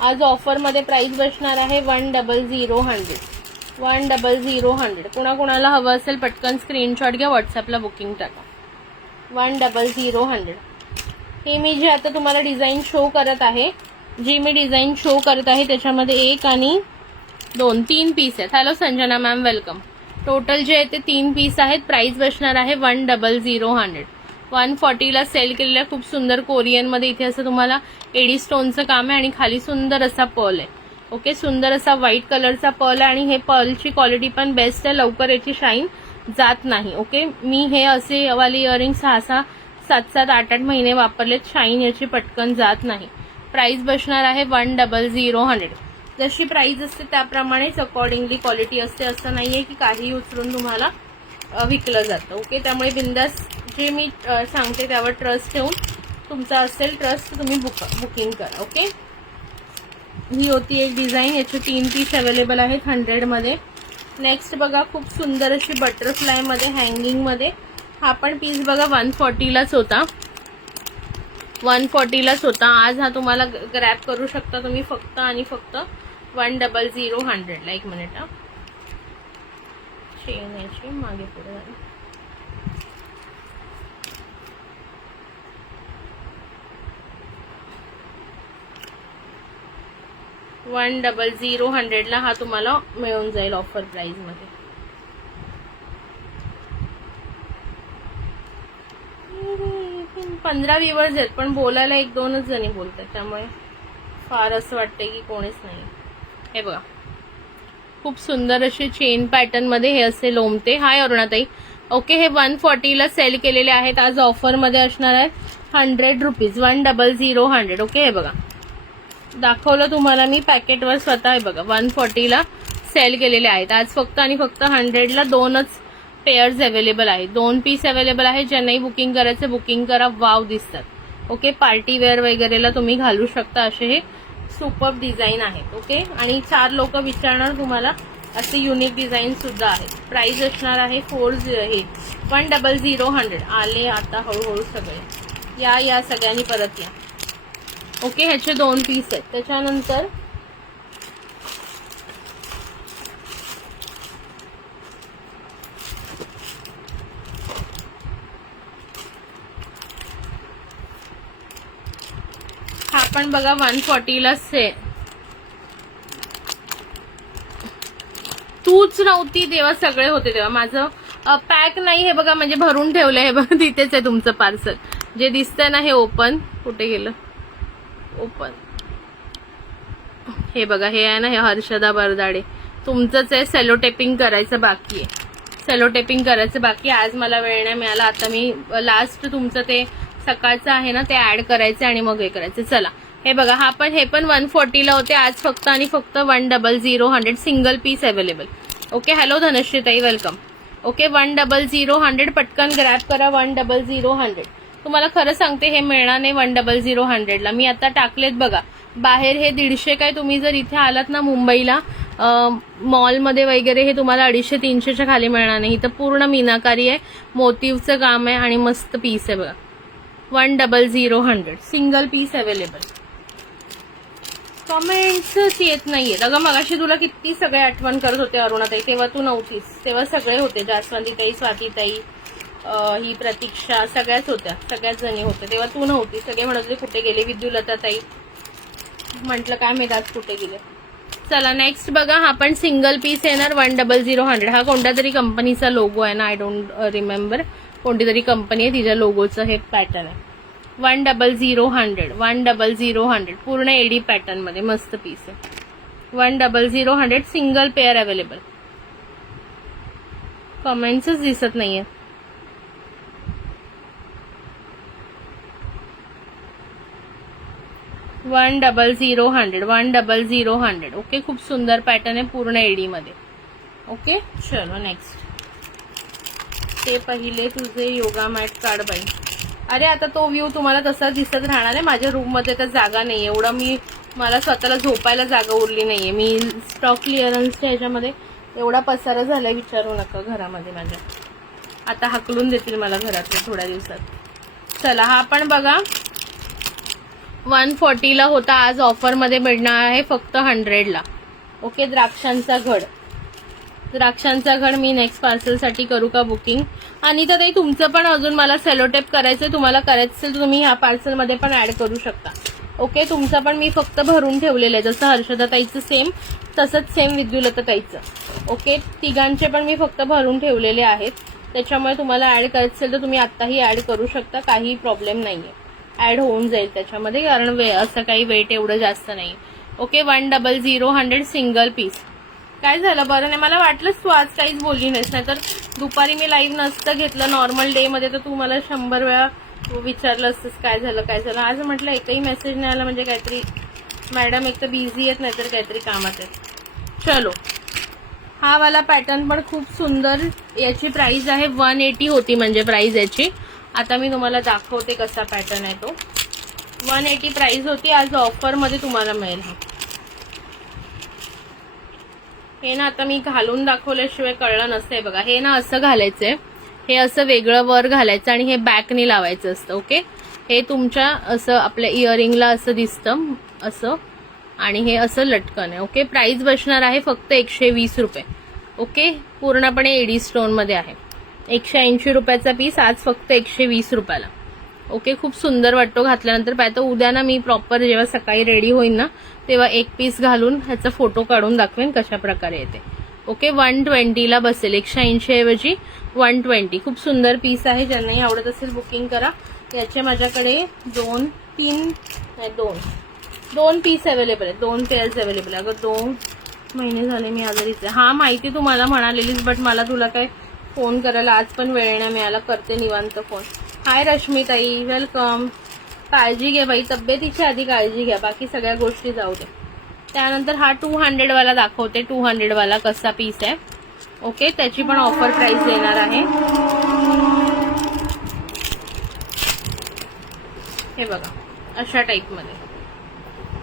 आज ऑफर मध्ये प्राइस बसणार आहे 100 100. कुणाकुणाला हवं असेल पटकन स्क्रीनशॉट घ्या, व्हॉट्सअपला बुकिंग टाका. 100. हे मी जे आता तुम्हाला डिझाईन शो करत आहे, त्याच्यामध्ये 1 आणि 2 3 पीस आहेत. Hello Sanjana ma'am, welcome. Total जे आहे ते 3 पीस आहेत. प्राइस बसणार आहे 100. 140 ला सेल केलेल्या खूप सुंदर कोरियन मध्ये. इथे असं तुम्हाला एडी स्टोनचं काम आहे आणि खाली सुंदर असा पर्ल आहे. ओके, सुंदर असा व्हाईट कलरचा पर्ल आहे आणि हे पर्लची क्वालिटी पण बेस्ट आहे, लवकर याची शाईन जात नाही. ओके, मी हे असे वाले इयरिंग 6 7 7 8 8 महिने वापरलेत, शाईन याची पटकन जात नाही. प्राइस बसणार आहे 100. जशी प्राइस असते त्याप्रमाणेच अकॉर्डिंगली क्वालिटी असते. असं नाहीये की काही उचलून तुम्हाला विकलं जातं. ओके, त्यामुळे बिंदास जे मी सांगते त्यावर ट्रस्ट ठेवून, तुमचा असेल ट्रस्ट तुम्ही बुकिंग करा. ओके, ही होती एक डिझाईन. याचे 3 पीस अवेलेबल आहेत 100 मध्ये. नेक्स्ट बघा, खूप सुंदर अशी बटरफ्लाय मध्ये हँगिंग मध्ये. हा पण पीस बघा 140 लाच होता. 140 लाच होता. आज हा तुम्हाला ग्रॅब करू शकता तुम्ही फक्त आणि फक्त 100 ला. एक मिनिट हा, चेन याची मागे पुढे झाली. 100 ला हा तुम्हाला मिळून जाईल ऑफर प्राइस मध्ये. पंधरा व्ह्यूअर्स आहेत पण बोलायला 1-2च जणी बोलतात, त्यामुळे फार असं वाटतंय की कोणीच नाही. हे बघा, खूप सुंदर असे चेन पॅटर्न मध्ये हे असे लोमते. हाय अरुणाताई. ओके, हे 140 ला सेल केलेले आहेत. आज ऑफर मध्ये असणार आहे 100 रुपीज. 100. ओके, हे बघा दाखवलं तुम्हाला मी पॅकेटवर स्वतः. आहे बघा 140 ला सेल केलेले आहेत. आज फक्त आणि फक्त 100 ला 2च पेअर्स अवेलेबल आहेत. 2 पीस अवेलेबल आहेत. ज्यांनाही बुकिंग करायचं बुकिंग करा. वाव दिसतात. ओके, पार्टी वेअर वगैरेला तुम्ही घालू शकता असे हे सुपर डिझाईन आहेत. ओके, आणि 4 लोक विचारणार तुम्हाला असे युनिक डिझाईन सुद्धा आहेत. प्राइस असणार आहे 100. आले आता हळूहळू सगळे. या सगळ्यांनी परत या. ओके, ह्याचे 2 पीस आहेत. त्याच्यानंतर हा पण बघा 140 ला तूच नव्हती तेव्हा सगळे होते, तेव्हा माझं पॅक नाही. हे बघा म्हणजे भरून ठेवलंय. हे बघा तिथेच आहे तुमचं पार्सल. जे दिसतंय ना हे ओपन, कुठे गेलं ओपन, हे बघा हे आहे ना, हे हर्षदा बरदाडे तुमचंच आहे. सेलो टेपिंग करायचं बाकी आहे. आज मला वेळ नाही मिळाला. आता मी लास्ट तुमचं ते सकाळचं आहे ना ते ऍड करायचं आणि मग हे करायचं. चला हे बघा, हे पण 140 ला होते. आज फक्त आणि फक्त 100 single piece available. Okay, hello धनश्रीताई, वेलकम. ओके, 100 पटकन ग्रॅब करा. 100. तुम्हाला खरं सांगते हे मिळणार नाही 100 ला. मी आता टाकलेत बघा बाहेर. हे 150 काय, तुम्ही जर इथे आलात ना मुंबईला मॉलमध्ये वगैरे हे तुम्हाला 250-300च्या खाली मिळणार नाही. इथं पूर्ण मीनाकारी आहे, मोटिव्हचं काम आहे आणि मस्त पीस आहे बघा. 100 सिंगल पीस अवेलेबल. कमेंट्स येत नाहीयेत. अगं मगाशी तुला किती सगळे आठवण करत होते अरुणाताई, तेव्हा तू नव्हतीस. तेव्हा सगळे होते, जास्वंतीताई, स्वातीताई, ही प्रतीक्षा, सगळ्याच होत्या, सगळ्याच जणी होत्या. तेव्हा तू नव्हती. सगळे म्हणत होते कुठे गेले विद्युलताताई. म्हटलं काय माहित आज कुठे गेले. चला नेक्स्ट बघा, हा पण सिंगल पीस येणार 100. हा कोणत्या तरी कंपनीचा लोगो आहे ना, आय डोंट रिमेंबर. कोणती तरी कंपनी आहे तिच्या लोगोचं हे पॅटर्न आहे. 100 पूर्ण एडी पॅटर्न मध्ये मस्त पीस आहे. 100 सिंगल पेअर अवेलेबल. कमेंट्सच दिसत नाहीये. One double zero hundred. Okay, खूप सुंदर पॅटर्न आहे पूर्ण एडी मध्ये. ओके, चलो नेक्स्ट. ते पहिले तुझे योगा मॅट काढ बाई. अरे आता तो व्ह्यू तुम्हाला तसा दिसत राहणार आहे. माझ्या रूम मध्ये तर जागा नाही एवढं, मला स्वतःला झोपायला जागा उरली नाहीये. मी स्टॉक क्लिअरन्सच्या ह्याच्यामध्ये एवढा पसारा झालाय विचारू नका घरामध्ये माझ्या. आता हाकलून देतील मला घरातले थोड्या दिवसात. चला, हा पण बघा 140 ला होता, आज ऑफर मध्ये मिळणार आहे फक्त 100 ला. ओके, द्राक्षांचा घड मी नेक्स्ट पार्सल साठी करू का बुकिंग? आणि तर तुमचं पण अजून मला सेलोटेप करायचंय. तुम्हाला करायचं असेल तर तुम्ही ह्या पार्सल मध्ये पण ऍड करू शकता. ओके, तुमचं पण मी फक्त भरून ठेवलेलं आहे, जसं हर्षदा ताईचं सेम तसंच सेम विद्युलता ताईचं. ओके, तिघांचे पण मी फक्त भरून ठेवलेले आहेत. त्याच्यामुळे तुम्हाला ऍड करायचं असेल तर तुम्ही आत्ताही ऍड करू शकता, काही प्रॉब्लेम नाहीये. ऍड होऊन जाईल त्याच्यामध्ये, कारण असं काही वेट एवढं जास्त नाही. Okay, 100 single piece. काय झालं बरं नाही, मला वाटलंच तू आज काहीच बोलली नाहीस. नाही तर दुपारी मी लाईव्ह नसतं घेतलं नॉर्मल डे मध्ये तर तू मला 100 वेळा विचारलं असतंस काय झालं. आज म्हटलं एकही मेसेज नाही आला म्हणजे काहीतरी मॅडम एक तर बिझी आहेत नाहीतर काहीतरी कामात आहेत. चलो, हा वाला पॅटर्न पण खूप सुंदर. याची प्राइस आहे 180 होती म्हणजे प्राइस याची. आता मी तुम्हाला दाखवते कसा पॅटर्न आहे तो. 180 प्राइस होती, आज ऑफर मध्ये तुम्हाला मिळेल. हे ना आता मी घालून दाखवल्याशिवाय कळलं नसतंय बघा. हे ना असं घालायचंय, हे असं वेगळं वर घालायचं आणि हे बॅकने लावायचं असतं. ओके, हे तुमच्या असं आपल्या इयरिंगला असं दिसतं असं, आणि हे असं लटकन आहे. ओके, प्राइस बसणार आहे फक्त 120 रुपये. ओके, पूर्णपणे एडी स्टोन मध्ये आहे. 180 रुपयाचा पीस, आज फक्त 120 रुपयाला. ओके, खूप सुंदर वाटतो घातल्यानंतर. पाहतो उद्या ना मी प्रॉपर जेव्हा सकाळी रेडी होईन ना तेव्हा एक पीस घालून ह्याचा फोटो काढून दाखवेन कशा प्रकारे येते. ओके, 120 ला बसेल, 180 ऐवजी 120. खूप सुंदर पीस आहे. ज्यांनाही आवडत असेल बुकिंग करा. याचे माझ्याकडे दोन पीस अवेलेबल आहेत, 2 पेअर्स अवेलेबल आहे. अगं 2 महिने झाले मी आजारीच आहे. हा माहिती तुम्हाला म्हणालेलीच, बट मला तुला काय फोन करायला आज पण वेळ नाही मिळाला. करते निवांत फोन. हाय रश्मीताई, वेलकम. काळजी घे बाई, तब्येतीची आधी काळजी घ्या, बाकी सगळ्या गोष्टी जाऊ दे. त्यानंतर हा 200 वाला दाखवते. 200 वाला कसा पीस आहे. ओके, त्याची पण ऑफर प्राइस देणार आहे. हे बघा अशा टाइप मध्ये.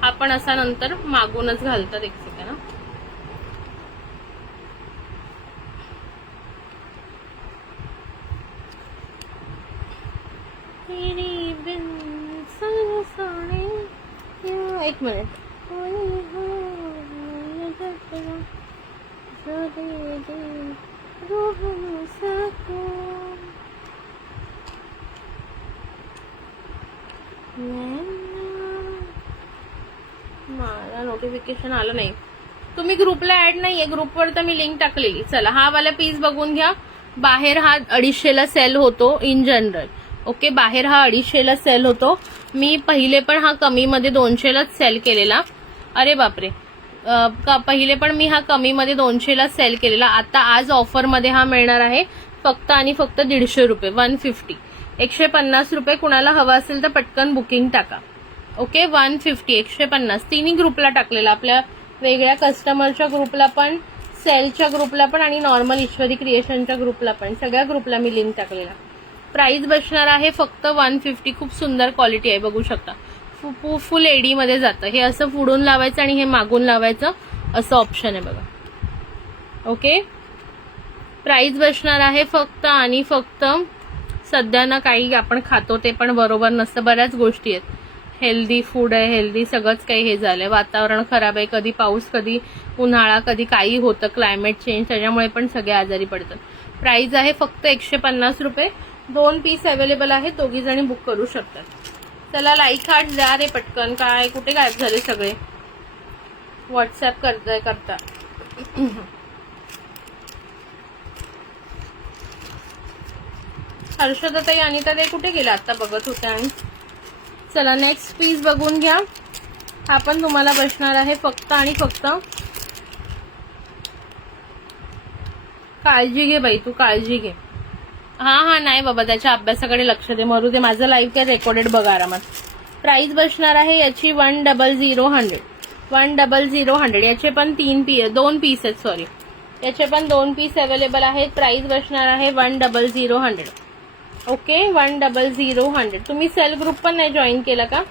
हा पण असा नंतर मागूनच घालतात. एक सेकंड ना, एक मिनिट. मला नोटिफिकेशन आलं नाही. तुम्ही ग्रुपला ऍड नाहीये, ग्रुपवर तर मी लिंक टाकलेली. चला, हा वाला पीस बघून घ्या. बाहेर हा 250 ला सेल होतो इन जनरल. ओके, बाहेर हा 250 ला सेल होतो. मी पहिले पण हा कमी मध्ये 200 लाच सेल केलेला. अरे बापरे, पहिले पण मी हा कमी मध्ये 200 ला सेल केलेला. आता आज ऑफर मध्ये हा मिळणार आहे फक्त आणि फक्त 150 रुपये, 150. 150 रुपये. कुणाला हवा असेल तर पटकन बुकिंग टाका. ओके, 150, 150. तिन्ही ग्रुपला टाकलेला, आपल्या वेगळ्या कस्टमरच्या ग्रुपला पण, सेलच्या ग्रुपला पण आणि नॉर्मल ईश्वरी क्रिएशनच्या ग्रुपला पण, सगळ्या ग्रुपला मी लिंक टाकलेला. प्राइस बसणार आहे फक्त 150. खूप सुंदर क्वालिटी आहे, बघू शकता. फुल एडी मध्ये जातं. हे असं पुढून लावायचं आणि हे मागून लावायचं असं ऑप्शन आहे बघा. ओके, प्राइस बसणार आहे फक्त आणि फक्त. सध्या ना काही आपण खातो ते पण बरोबर नसतं, बऱ्याच गोष्टी आहेत. हेल्दी फूड आहे, हेल्दी सगळंच काही हे झालंय. वातावरण खराब आहे, कधी पाऊस कधी उन्हाळा कधी काही होतं, क्लायमेट चेंज, त्याच्यामुळे पण सगळे आजारी पडतात. प्राइस आहे फक्त 150 रुपये. 2 पीस अवेलेबल आहेत, दोघी जणी बुक करू शकतात. चला, लाईक हार्ट द्या रे पटकन. काय कुठे गायब झाले सगळे, व्हॉट्सअप करता. हर्षदाताई आणि ते कुठे गेला आता बघत होते आणि. चला, नेक्स्ट पीस बघून घ्या. हा पण तुम्हाला बसणार आहे फक्त आणि फक्त काळजी घे बाई, तू काळजी घे. हा नाही बाबा, त्याच्या अभ्यासाकडे लक्ष दे. मरू दे, माझं लाईव्ह काय रेकॉर्डेड बघा आरामात. प्राइस बसणार आहे याची 100. 100. याचे पण 2 पीस आहेत. सॉरी, याचे पण 2 पीस अवेलेबल आहेत. प्राइस बसणार आहे 100. ओके, 100. तुम्ही सेल ग्रुप पण नाही जॉईन केला का?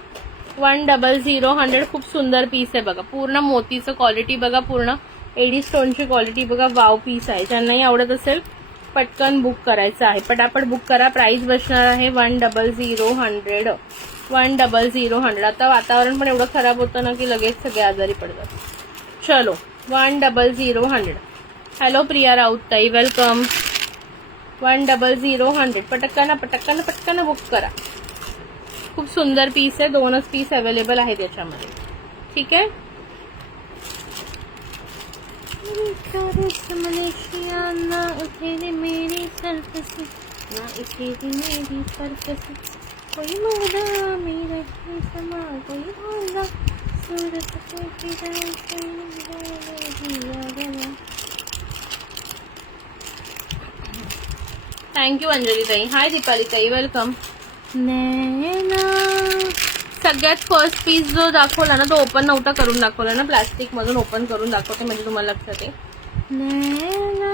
100. खूप सुंदर पीस आहे बघा. पूर्ण मोतीचं क्वालिटी बघा, पूर्ण एडी स्टोनची क्वालिटी बघा. वाव पीस आहे. ज्यांनाही आवडत असेल पटकन बुक करायचं आहे. पटापट बुक करा. प्राइस बसणार आहे 100. 100. आता वातावरण पण एवढं खराब होतं ना की लगेच सगळे आजारी पडतात. चलो 100. हॅलो प्रिया राऊत ताई, वेलकम. 100. पटकन बुक करा. खूप सुंदर पीस आहे. 2च पीस अवेलेबल आहेत याच्यामध्ये. ठीक आहे. ना उठेरी मेरी सरकसी, ना उठेरी मेरी सरकसी, कोई मौला मेरा समा, कोई मौला सूरत को फिरा, थँक्यू अंजली ताई. हाय दीपाली ताई, वेलकम. नैना, सगळ्यात फर्स्ट पीस जो दाखवला ना तो ओपन नव्हता करून दाखवला ना, प्लास्टिक मधून ओपन करून दाखवते म्हणजे तुम्हाला लक्षात येईल. नैना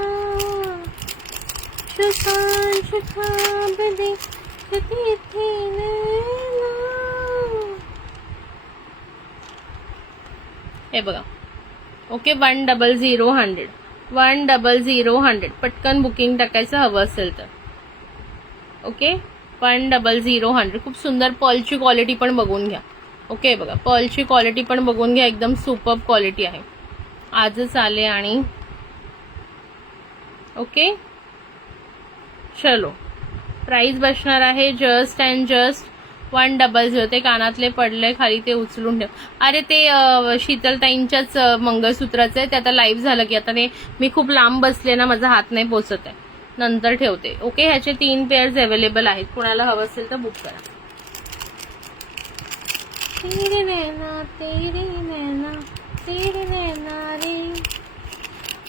हे बघा. ओके, 100. 100. पटकन बुकिंग टाकायचं हवं असेल तर. ओके, 100. खूप सुंदर पर्लची क्वालिटी पण बघून घ्या. ओके बघा, पर्लची क्वालिटी पण बघून घ्या. एकदम सुपर्ब क्वालिटी आहे. आजच आले आणि ओके. चलो, प्राइस बसणार आहे जस्ट अँड जस्ट 100. ते कानातले पडले खाली, ते उचलून ठेव. अरे ते शीतलताईंच्याच मंगळसूत्राचं आहे. ते आता लाईव्ह झालं की आता मी खूप लांब बसले ना, माझा हात नाही पोचत आहे. नंतर ठेवते. ओके, ह्याचे 3 पेअर्स अवेलेबल आहेत. कुणाला हवं असेल तर बुक करा. तेरे नैना तेरे नैना तेरे नैना रे,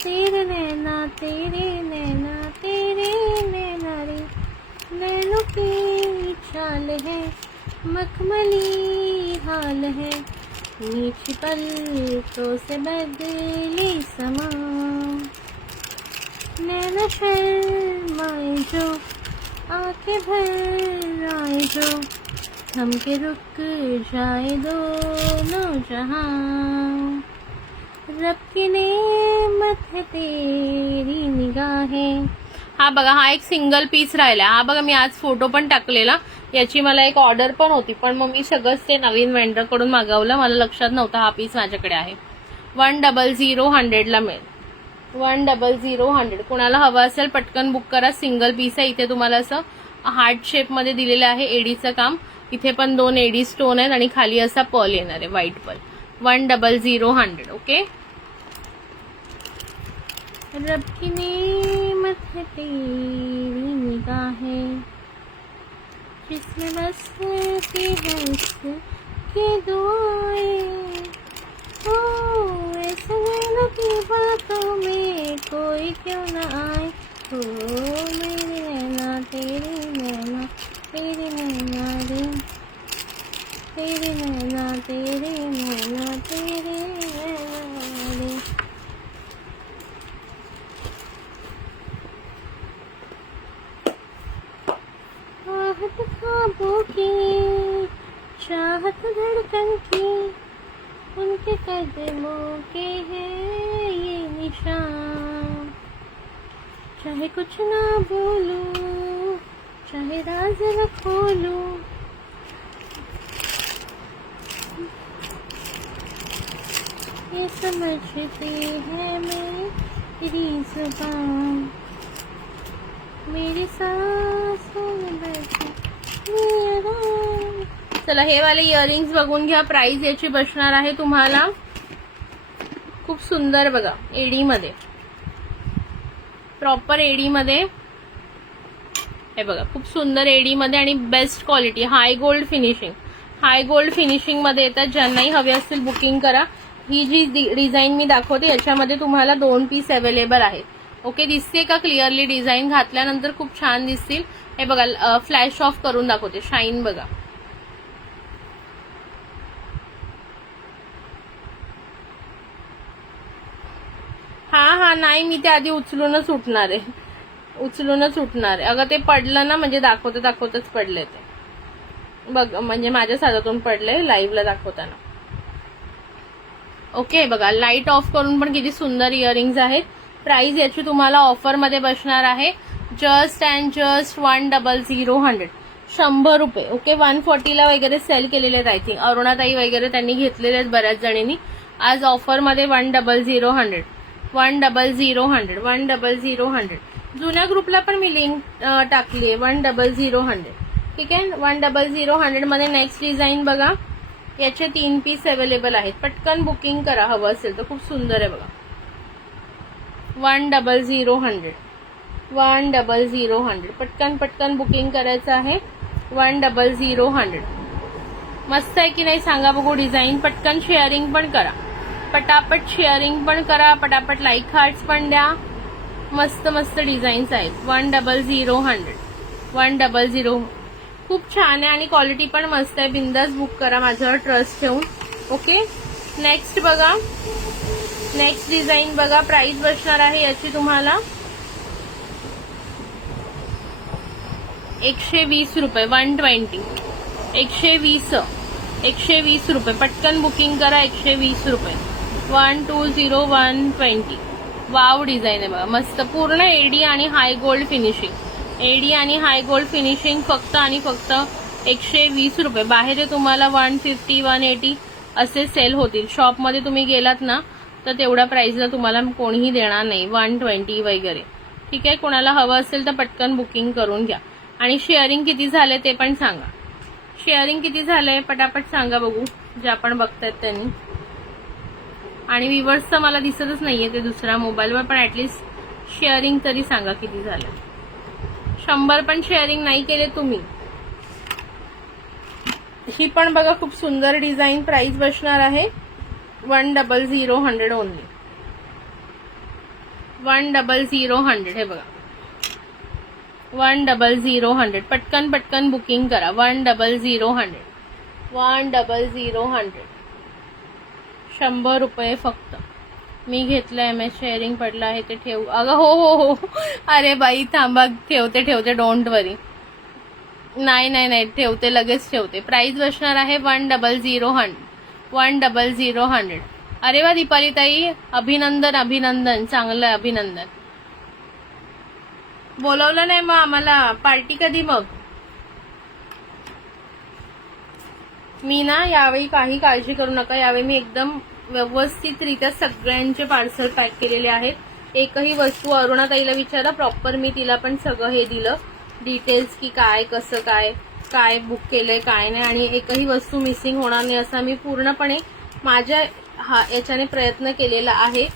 तेरे नैना तेरे नैना तेरे नैना रे, नैनों की चाल है, मखमली हाल है, नीची पलकों से बदली समा, नैना शर्माए जो, आंखें भर आए जो, थम के रुक जाए दोनों जहां, रब की नेमत है तेरी निगाहें. हा बघा, हा एक सिंगल पीस राहिला. हा बघा, मी आज फोटो पण टाकलेला. याची मला एक ऑर्डर पण होती, पण मग मी सगळंच ते नवीन वेंडर कडून मागवलं. मला लक्षात नव्हतं हा पीस माझ्याकडे आहे. 100 ला मिळेल. 100. कुणाला हवं असेल पटकन बुक करा. सिंगल पीस आहे. इथे तुम्हाला असं हार्ट शेप मध्ये दिलेलं आहे एडीचं काम. इथे पण 2 एडी स्टोन आहेत आणि खाली असा पर्ल येणार आहे, व्हाईट पर्ल. 100. ओके. रब की नेमत है तेरी निगाहें, जिसमें बसती है उसकी दुआएं, ओ ऐसे नैनों की बातों में कोई क्यों न आए, ओ मेरी नैना तेरी नैना तेरी नैना रे, तेरी नैना तेरी नैना तेरी नैना रे. चाहत ख्वाबों की, चाहत धड़कन की, उनके कदमों के हैं ये निशान. चाहे कुछ ना बोलूं, चाहे राज न खोलूं, ये समझती है मेरी जुबान, मेरी सांसों में बैठी मेरा. चला, हे वाले इयरिंग्स बघून घ्या. प्राइस याची बसणार आहे तुम्हाला खूप सुंदर बघा, एडी मध्ये, प्रॉपर एडी मध्ये. हे बघा, खूप सुंदर एडी मध्ये आणि बेस्ट क्वालिटी, हाय गोल्ड फिनिशिंग मध्ये येतात. ज्यांनाही हवे असतील बुकिंग करा. ही जी डिझाईन मी दाखवते याच्यामध्ये तुम्हाला 2 पीस अवेलेबल आहेत. ओके, दिसते का क्लिअरली? डिझाईन घातल्यानंतर खूप छान दिसतील. हे बघा, फ्लॅश ऑफ करून दाखवते, शाईन बघा. हा नाही, मी ते आधी उचलूनच उठणार आहे, उचलूनच उठणार आहे. अगं ते पडलं ना, म्हणजे दाखवतच पडले ते बघ, म्हणजे माझ्याच हातातून पडले लाईव्हला दाखवताना. ओके बघा, लाईट ऑफ करून पण किती सुंदर इयरिंग्स आहेत. प्राइस याची तुम्हाला ऑफर मध्ये बसणार आहे जस्ट अँड जस्ट 100. 100 रुपये. ओके, 140 ला वगैरे सेल केलेले आहेत. आय थिंक अरुणाताई वगैरे त्यांनी घेतलेले आहेत बऱ्याच जणींनी. आज ऑफर मध्ये 100. 100. जुन्या ग्रुपला पण मी लिंक टाकली आहे. 100. ठीक आहे, 100 मध्ये नेक्स्ट डिझाईन बघा. याचे 3 पीस अवेलेबल आहेत. पटकन बुकिंग करा हवं असेल तर. खूप सुंदर आहे बघा. 100. पटकन बुकिंग करायचं आहे. 100. मस्त आहे की नाही सांगा बघू डिझाईन. पटकन शेअरिंग पण करा, पटापट शेअरिंग पण करा, पटापट लाईक हार्ट्स पण द्या. मस्त मस्त डिझाईन्स आहेत. 100. खूप छान आहे आणि क्वालिटी पण मस्त आहे. बिंदास बुक करा माझ्यावर ट्रस्ट ठेवून. ओके, नेक्स्ट बघा. नेक्स्ट डिझाईन बघा. प्राइस बसणार आहे याची तुम्हाला 120 रुपये. 120. 120 रुपये. पटकन बुकिंग करा. 120 रुपये. 120. वाव डिझाईन आहे बघा, मस्त. पूर्ण एडी आणि हाय गोल्ड फिनिशिंग. फक्त आणि फक्त 120 रुपये. बाहेर तुम्हाला 150, 180 असे सेल होतील. शॉपमध्ये तुम्ही गेलात ना तर तेवढ्या प्राइसला तुम्हाला कोणीही देणार नाही. 120 वगैरे. ठीक आहे, कोणाला हवं असेल तर पटकन बुकिंग करून घ्या. आणि शेअरिंग किती झाले ते पण सांगा. शेअरिंग किती झालंय पटापट सांगा बघू, जे आपण बघतायत त्यांनी. आणि व्ह्यूअर्स तर मला दिसतच नाहीये ते दुसऱ्या मोबाईलवर, पण ऍटलीस्ट शेअरिंग तरी सांगा किती झालं. 100 पण शेअरिंग नाही केले तुम्ही. ही पण बघा खूप सुंदर डिझाईन. प्राइस बसणार आहे 100 ओनली. 100. हे बघा 100. पटकन बुकिंग करा. 100. 100 रुपये फक्त. मी घेतलंय, मी शेअरिंग पडलं आहे ते ठेवू. अगं हो. अरे बाई थांबा, ठेवते. डोंट वरी. नाही ठेवते, लगेच ठेवते. प्राइस बसणार आहे 100. 100. अरे वा दीपाली ताई, अभिनंदन. चांगलं आहे, अभिनंदन. बोलवलं नाही मग आम्हाला. पार्टी कधी मग? मी ना यावेळी काही काळजी करू नका. यावेळी मी एकदम व्यवस्थितरित्या सगळ्यांचे पार्सल पॅक केलेले आहेत. एकही वस्तू अरुणाताईला विचारा, प्रॉपर मी तिला पण सगळं हे दिलं डिटेल्स की काय कसं काय बुक केलंय काय नाही, आणि एकही वस्तू मिसिंग होणार नाही असा मी पूर्णपणे माझ्या याच्याने प्रयत्न केलेला आहे.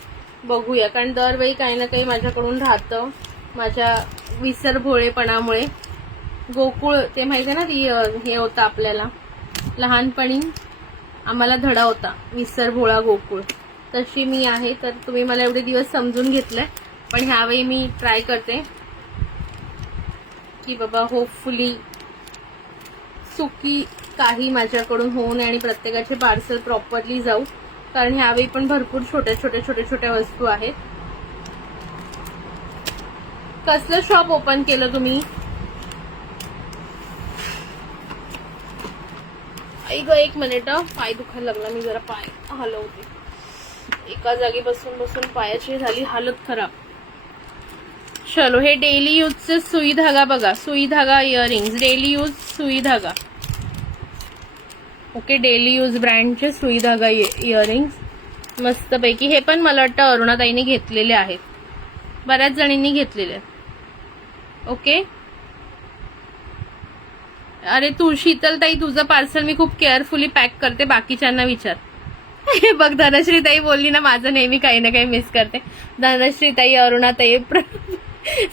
बघूया, कारण दरवेळी काही ना काही माझ्याकडून राहतं माझ्या विसरभोळेपणामुळे. गोकुळ ते माहिती ना, ती हे होतं आपल्याला लहानपणी आम्हाला धडा होता विसरभोळा गोकुळ, तशी मी आहे. तर तुम्ही मला एवढे दिवस समजून घेतलंय, पण ह्यावेळी मी ट्राय करते की बाबा होपफुली चुकी काही माझ्याकडून होऊ नये आणि प्रत्येकाचे पार्सल प्रॉपरली जाऊ, कारण ह्यावेळी पण भरपूर छोट्या वस्तू आहेत. कसलं शॉप ओपन केलं तुम्ही? एक मिनिट, पाय दुखायला लागला. मी जरा पाय हलवते. एका जागी बसून पायाची झाली हालत खराब. चलो, हे डेली यूजचे सुई धागा बघा. सुई धागा इयरिंग्स, डेली यूज सुई धागा. ओके, डेली यूज ब्रँडचे सुई धागा इयरिंग्स मस्तपैकी. हे पण मला वाटतं अरुणाताईने घेतलेले आहेत, बऱ्याच जणींनी घेतलेले. ओके, अरे तू शीतलताई, तुझं पार्सल मी खूप केअरफुली पॅक करते, बाकीच्यांना विचार. हे बघ, धनश्रीताई बोलली ना, माझं नेहमी काही ना काही मिस करते. धनश्रीताई, अरुणाताई,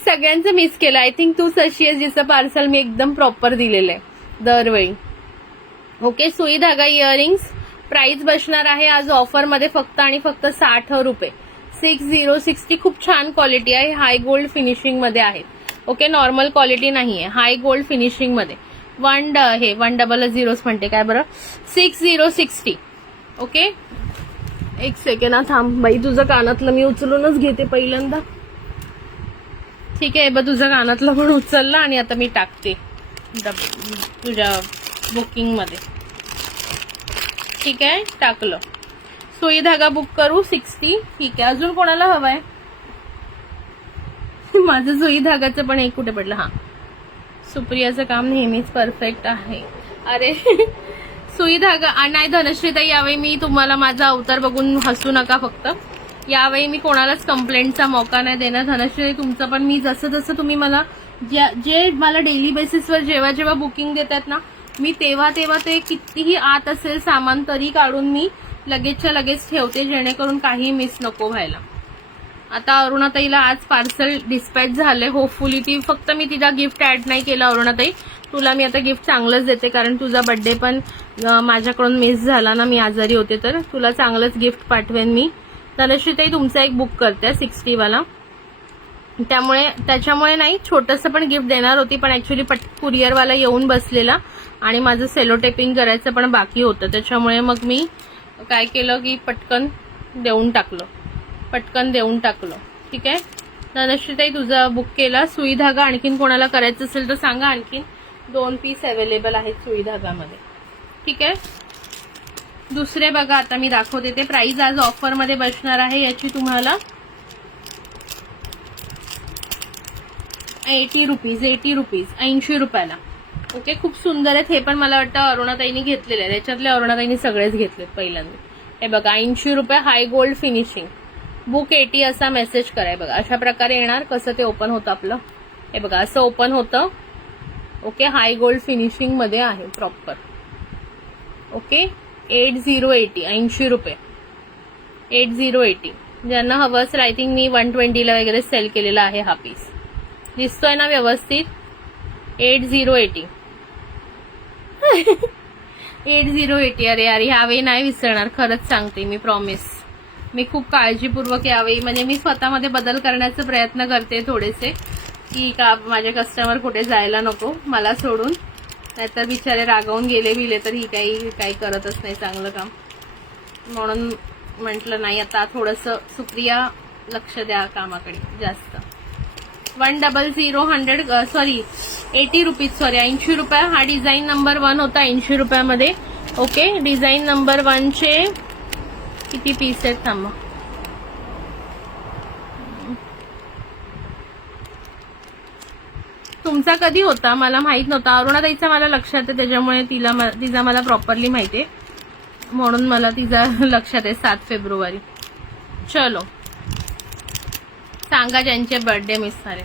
सगळ्यांचं मिस केलं. आय थिंक तूच अशी आहे जिचं पार्सल मी एकदम प्रॉपर दिलेलं आहे दरवेळी. ओके, सुई धागा इयरिंग्स. प्राइस बसणार आहे आज ऑफरमध्ये फक्त आणि फक्त 60 रुपये. 6060 खूप छान क्वालिटी आहे, हाय गोल्ड फिनिशिंग मध्ये आहे. ओके, नॉर्मल क्वालिटी नाहीये, हाय गोल्ड फिनिशिंग मध्ये. 100 म्हणते काय बरं. 6060. ओके, एक सेकंड हा थांब बाई, तुझं कानातलं मी उचलूनच घेते पहिल्यांदा. ठीक आहे बघ, तुझं कानातलं पण उचललं आणि आता मी टाकते तुझ्या बुकिंग मध्ये. ठीक आहे, टाकलं. सुई धागा बुक करू 60. ठीक आहे, अजून कोणाला हवाय? माझं सुई धागाचं पण एक कुठे पडलं. हा, सुप्रियाचं काम नेहमीच परफेक्ट आहे. अरे सुई धागा नाही धनश्रीताई, यावेळी मी तुम्हाला माझा अवतार बघून हसू नका फक्त. यावेळी मी कोणालाच कंप्लेंटचा मौका नाही देणार. धनश्री तुमचं पण मी जसं जसं तुम्ही मला जे मला डेली बेसिसवर जेव्हा जेव्हा बुकिंग देतात ना, मी तेव्हा तेव्हा ते कितीही आत असेल सामान तरी काढून मी लगेचच्या लगेच ठेवते, जेणेकरून काही मिस नको व्हायला. आता अरुणाताईला आज पार्सल डिस्पॅच झाले. होपफुली ती फक्त मी तिला गिफ्ट ऍड नाही केलं. अरुणाताई तुला मी आता गिफ्ट चांगलंच देते, कारण तुझा बर्थडे पण माझ्याकडून मिस झाला ना, मी आजारी होते, तर तुला चांगलंच गिफ्ट पाठवेन मी. धनश्रीताई तुमचा एक बुक करते 60 वाला, त्याच्यामुळे नाही, छोटंसं पण गिफ्ट देणार होती, पण ऍक्च्युली कुरिअरवाला येऊन बसलेला आणि माझं सेलो टेपिंग करायचं पण बाकी होतं. त्याच्यामुळे मग मी काय केलं की पटकन देऊन टाकलं. ठीक आहे, धनश्रीताई तुझा बुक केला. सुई धागा आणखीन कोणाला करायचं असेल तर सांगा, आणखीन 2 पीस अवेलेबल आहेत सुई धागामध्ये. ठीक आहे, दुसरे बघा आता मी दाखवते. ते प्राइस आज ऑफर मध्ये बसणार आहे याची तुम्हाला 80 रुपीज 80 रुपयाला. ओके, खूप सुंदर आहेत. हे पण मला वाटतं अरुणाताईंनी घेतलेले आहे. त्याच्यातले अरुणाताईंनी सगळेच घेतलेत पहिल्यांदा. हे बघा 80 रुपये, हाय गोल्ड फिनिशिंग, बुक 80 असा मेसेज कराय. बघा अशा प्रकारे येणार. कसं ते ओपन होतं आपलं, हे बघा असं ओपन होतं. ओके, हाय गोल्ड फिनिशिंग मध्ये आहे प्रॉपर. ओके, 8080 80 रुपये 8080. ज्यांना हवं असेल, आय थिंक मी 120ला वगैरे सेल केलेला आहे हा पीस. दिसतोय ना व्यवस्थित. 8080 8080. अरे यार, ह्यावेळी नाही विसरणार, खरंच सांगते मी, प्रॉमिस. मी खूप काळजीपूर्वक यावेळी, म्हणजे मी स्वतःमध्ये बदल करण्याचा प्रयत्न करते थोडेसे, की का माझे कस्टमर कुठे जायला नको मला सोडून, नाहीतर बिचारे रागावून गेले तर ही काही करतच नाही चांगलं काम. म्हणून म्हटलं नाही, आता थोडंसं सुप्रिया लक्ष द्या कामाकडे जास्त. 80 रुपीज 80 रुपये. हा डिझाईन नंबर 1 होता 80 रुपयामध्ये. ओके, डिझाईन नंबर 1 चे किती पीस आहेत थांबा. तुमचा कधी होता मला माहित नव्हता. अरुणाताईचा मला लक्षात आहे, त्याच्यामुळे तिचा मला प्रॉपरली माहिती आहे, म्हणून मला तिचा लक्षात आहे. 7 फेब्रुवारी. चलो, सांगा ज्यांचे बर्थडे मिस झाले.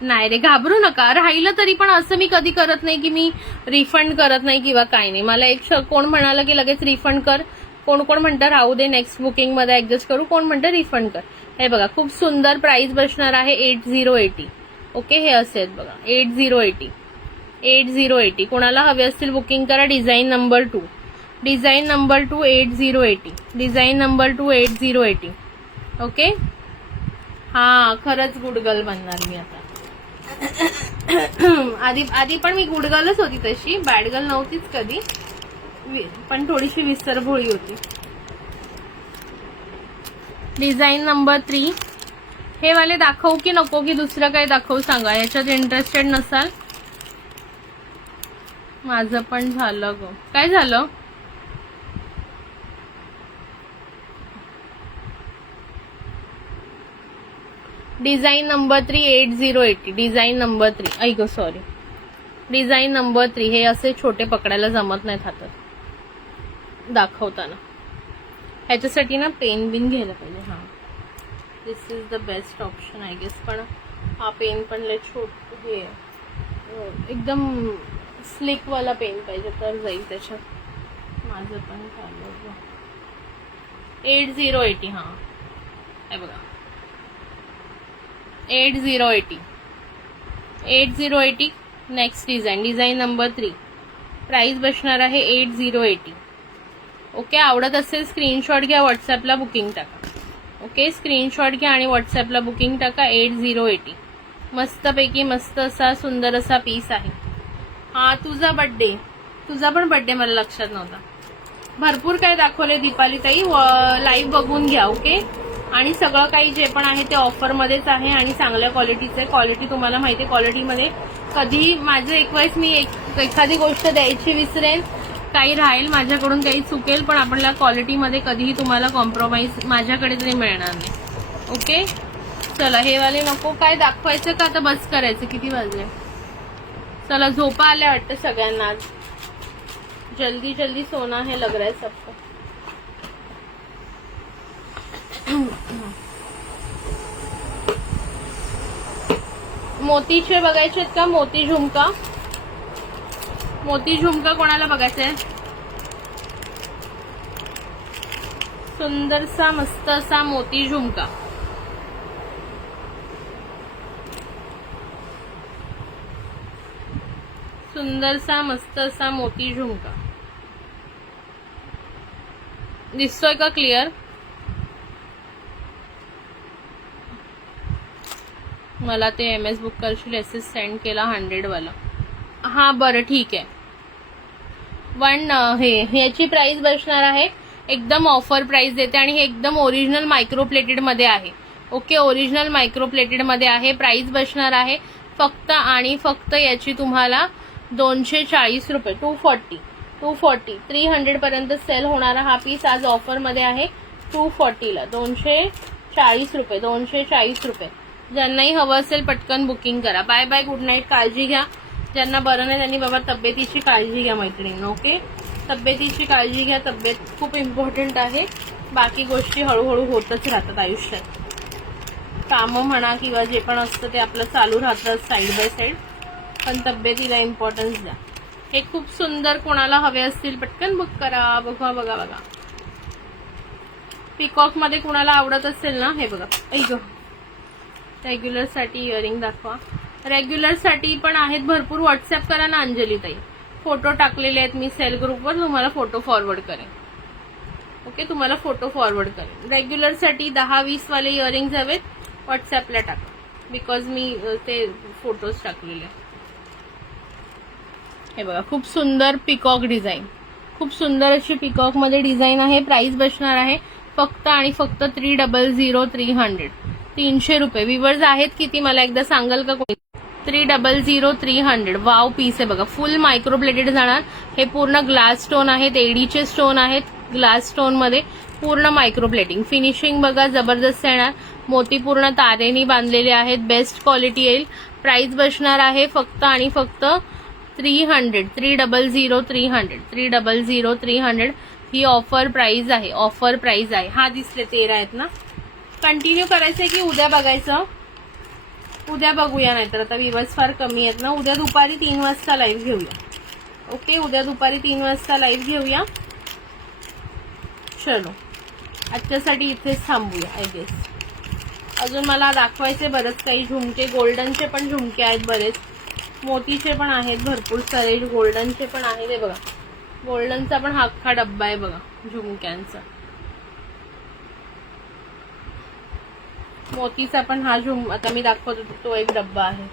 नाही रे, घाबरू नका. राहिलं तरी पण असं मी कधी करत नाही की मी रिफंड करत नाही किंवा काही नाही. मला एक कोण म्हणाला की लगेच रिफंड कर, कोण म्हणतं राहू दे नेक्स्ट बुकिंग मध्ये ऍडजस्ट करू, कोण म्हणतं रिफंड कर. हे बघा खूप सुंदर प्राइस बसणार आहे 8080. ओके, हे असे आहेत बघा 8080. कोणाला हवे असतील बुकिंग करा. Design number 2 8080. Design number 2 8080. Okay, हा खरंच गुड गर्ल बनणार मी आता. आधी पण मी गुड गर्लच होती, तशी बॅड गर्ल नव्हतीच कधी, पण थोडीशी विसरभोळी होती. Design number 3. हे वाले दाखवू की नको, की दुसरं काही दाखवू सांगा. याच्यात इंटरेस्टेड नसाल. माझं पण झालं ग. काय झालं? Design number 3 8080. Design number 3. ऐक सॉरी, डिझाईन नंबर 3. हे असे छोटे पकडायला जमत नाहीत हातात दाखवताना. ह्याच्यासाठी ना पेन बिन घ्यायला पाहिजे. हा, this is the best option I guess. पण हा पेन पण लय छोट, हे एकदम स्लिक वाला पेन पाहिजे तर जाईल त्याच्यात. माझं पण झालं 8080. हा, हे बघा 8080. Next design number 3. प्राइस बसणार आहे 8080. ओके, आवडत असेल स्क्रीनशॉट घ्या, व्हॉट्सॲपला बुकिंग टाका. ओके, स्क्रीनशॉट घ्या आणि व्हॉट्सॲपला बुकिंग टाका. 8080 मस्तपैकी मस्त असा सुंदर असा पीस आहे. हा तुझा बड्डे, तुझा पण बड्डे मला लक्षात नव्हता. भरपूर काय दाखवले दीपाली ताई, लाईव्ह बघून घ्या. ओके, आणि सगळं काही जे पण आहे ते ऑफरमध्येच आहे आणि चांगल्या क्वालिटीचे. क्वालिटी तुम्हाला माहिती आहे, क्वालिटीमध्ये कधी माझं एकवेळेस मी एखादी गोष्ट द्यायची विसरेन, काही राहील माझ्याकडून, काही चुकेल, पण आपल्याला क्वालिटीमध्ये कधीही तुम्हाला कॉम्प्रोमाइज माझ्याकडे तरी मिळणार नाही. ओके, चला हे वाले नको. काय दाखवायचं का आता बस करायचं? किती वाजले? चला झोपा आल्या वाटतं सगळ्यांना आज. जल्दी जल्दी सोना है लग रहा है सबको. मोतीचे बघायचे आहेत का? मोती झुमका, मोती झुमका कोणाला बघायचंय? सुंदरसा मस्त असा मोती झुमका. सुंदरसा मस्त असा मोती झुमका दिसतोय का क्लिअर? मला ते MS बुक करशील एसएस सेंड केला 100 वाला. हा बरं ठीक आहे. ह्याची प्राइस बसणार आहे एकदम ऑफर प्राइस देते आणि हे एकदम ओरिजिनल मायक्रोप्लेटेड मध्ये आहे. ओके, ओरिजिनल मायक्रोप्लेटेड मध्ये आहे. प्राइस बसणार आहे फक्त आणि फक्त याची तुम्हाला 240 रुपये. 240 300 पर्यंत सेल होणारा हा पीस आज ऑफर मध्ये आहे 240 ला. 240 रुपये, 240 रुपये. ज्यांनाही हवं असेल पटकन बुकिंग करा. बाय बाय, गुड नाईट, काळजी घ्या. ज्यांना बरं नाही त्यांनी बाबा तब्येतीची काळजी घ्या मैत्रिणींनो. ओके, तब्येतीची काळजी घ्या. तब्येत खूप इम्पॉर्टंट आहे. बाकी गोष्टी हळूहळू होतच राहतात आयुष्यात. कामं म्हणा किंवा जे पण असतं ते आपलं चालू राहतं साईड बाय साईड, पण तब्येतीला इम्पॉर्टन्स द्या. हे खूप सुंदर, कोणाला हवे असतील पटकन बुक करा. बघा बघा बघा, पिकॉक मध्ये कोणाला आवडत असेल ना, हे बघा. ऐक, रेग्युलर साठी इयरिंग दाखवा. रेग्युलर साठी पण आहेत भरपूर. व्हॉट्सअप करा ना अंजली ताई, फोटो टाकलेले आहेत मी सेल ग्रुपवर, तुम्हाला फोटो फॉरवर्ड करेन. ओके, तुम्हाला फोटो फॉरवर्ड करेन. रेग्युलर साठी 10-20 वाले इयरिंग्स हवेत, व्हॉट्सअपला टाका, बिकॉज मी ते फोटोज टाकलेले. हे बघा, खूप सुंदर पिकॉक डिझाईन, खूप सुंदर अशी पिकॉक मध्ये डिझाईन आहे. प्राइस बसणार आहे फक्त आणि फक्त 300 300 रुपये. व्ह्यूअर्स आहेत किती मला एकदा सांगाल का कोणी? 300 वाव पीस आहे बघा, फुल मायक्रोप्लेटेड जाणार. हे पूर्ण ग्लास स्टोन आहेत, एडीचे स्टोन आहेत ग्लास स्टोन मध्ये, पूर्ण मायक्रोप्लेटिंग. फिनिशिंग बघा जबरदस्त येणार. मोती पूर्ण तारेनी बांधलेले आहेत, बेस्ट क्वालिटी येईल. प्राइस बसणार आहे फक्त आणि फक्त 300 ही ऑफर प्राइस आहे, ऑफर प्राइस आहे. हा दिसले 13 आहेत ना. कंटिन्यू करायचंय की उद्या बघायचं? उद्या बघूया, नाहीतर आता व्ह्यूअर्स फार कमी आहेत ना. उद्या दुपारी 3 वाजता लाईव्ह घेऊया. ओके, उद्या दुपारी 3 वाजता लाईव्ह घेऊया. चलो, आजच्यासाठी इथेच थांबूया. आय गेस अजून मला दाखवायचे बरंच काही. झुमके, गोल्डनचे पण झुमके आहेत बरेच, मोतीचे पण आहेत भरपूर सारे, गोल्डनचे पण आहेत. हे बघा, गोल्डनचा पण हा अख्खा डब्बा आहे बघा झुमक्यांचा. मोतीचा पण हा आता मी दाखवतो तो एक डब्बा आहे.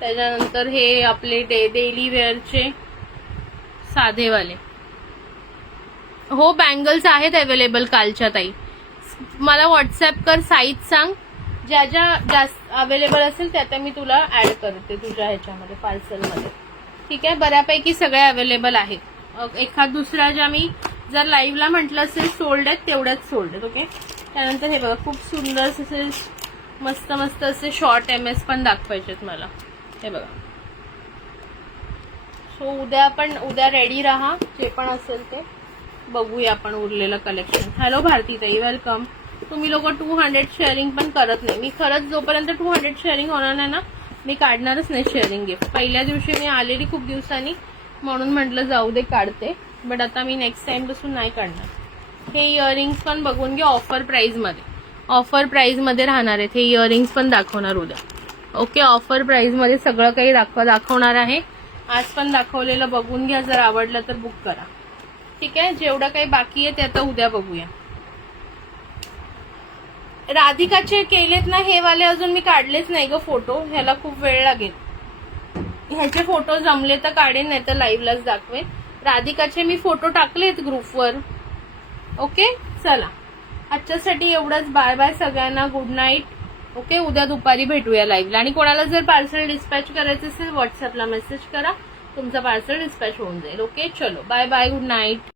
त्याच्यानंतर हे आपले डेली वेअरचे साधेवाले. हो, बँगल्स आहेत अवेलेबल कालच्या ताई. मला व्हॉट्सअप कर, साईज सांग, ज्या ज्या जास्त अवेलेबल असेल त्या मी तुला ऍड करते तुझ्या ह्याच्यामध्ये पार्सलमध्ये. ठीक आहे, बऱ्यापैकी सगळे अवेलेबल आहेत. एखाद दुसऱ्या ज्या मी जर लाईव्हला म्हटलं असेल सोल्ड आहेत तेवढ्याच सोल्ड आहेत. ओके, त्यानंतर हे बघा, खूप सुंदर असे मस्त मस्त असे शॉर्ट MS पण दाखवायचे आहेत मला. हे बघा. सो उद्या रेडी राहा, जे पण असेल ते बघूया आपण उरलेलं कलेक्शन. हॅलो भारती ताई, वेलकम. तुम्ही लोक 200 शेअरिंग पण करत नाही. मी खरंच जोपर्यंत 200 शेअरिंग होणार नाही ना, मी काढणारच नाही शेअरिंग गिफ्ट. पहिल्या दिवशी मी आलेली खूप दिवसांनी, म्हणून म्हटलं जाऊ दे काढते, बट आता मी नेक्स्ट टाइम पासून नाही काढणार. हे इयरिंग्स पण बघून घ्या, ऑफर प्राइस मध्ये, ऑफर प्राइस मध्ये राहणार आहेत. हे इयरिंग्स पण दाखवणार उद्या. ओके, ऑफर प्राइस मध्ये सगळं काही दाखवणार आहे आज पण दाखवलेलं बघून घ्या, जर आवडलं तर बुक करा. ठीक आहे, जेवढं काही बाकी आहे ते आता उद्या बघूया. राधिकाचे केलेत ना हे वाले, अजून मी काढलेच नाही ग फोटो, ह्याला खूप वेळ लागेल. ह्याचे फोटो जमले तर काढेन, नाही तर लाईव्हलाच दाखवेन. राधिकाचे मी फोटो टाकलेत ग्रुपवर. ओके, चला आजच्यासाठी एवढंच. बाय बाय सगळ्यांना, गुड नाईट. ओके, उद्या दुपारी भेटूया लाईव्हला. आणि कोणाला जर पार्सल डिस्पॅच करायचं असेल व्हॉट्सअपला मेसेज करा, तुमचं पार्सल डिस्पॅच होऊन जाईल. ओके, चलो बाय बाय, गुड नाईट.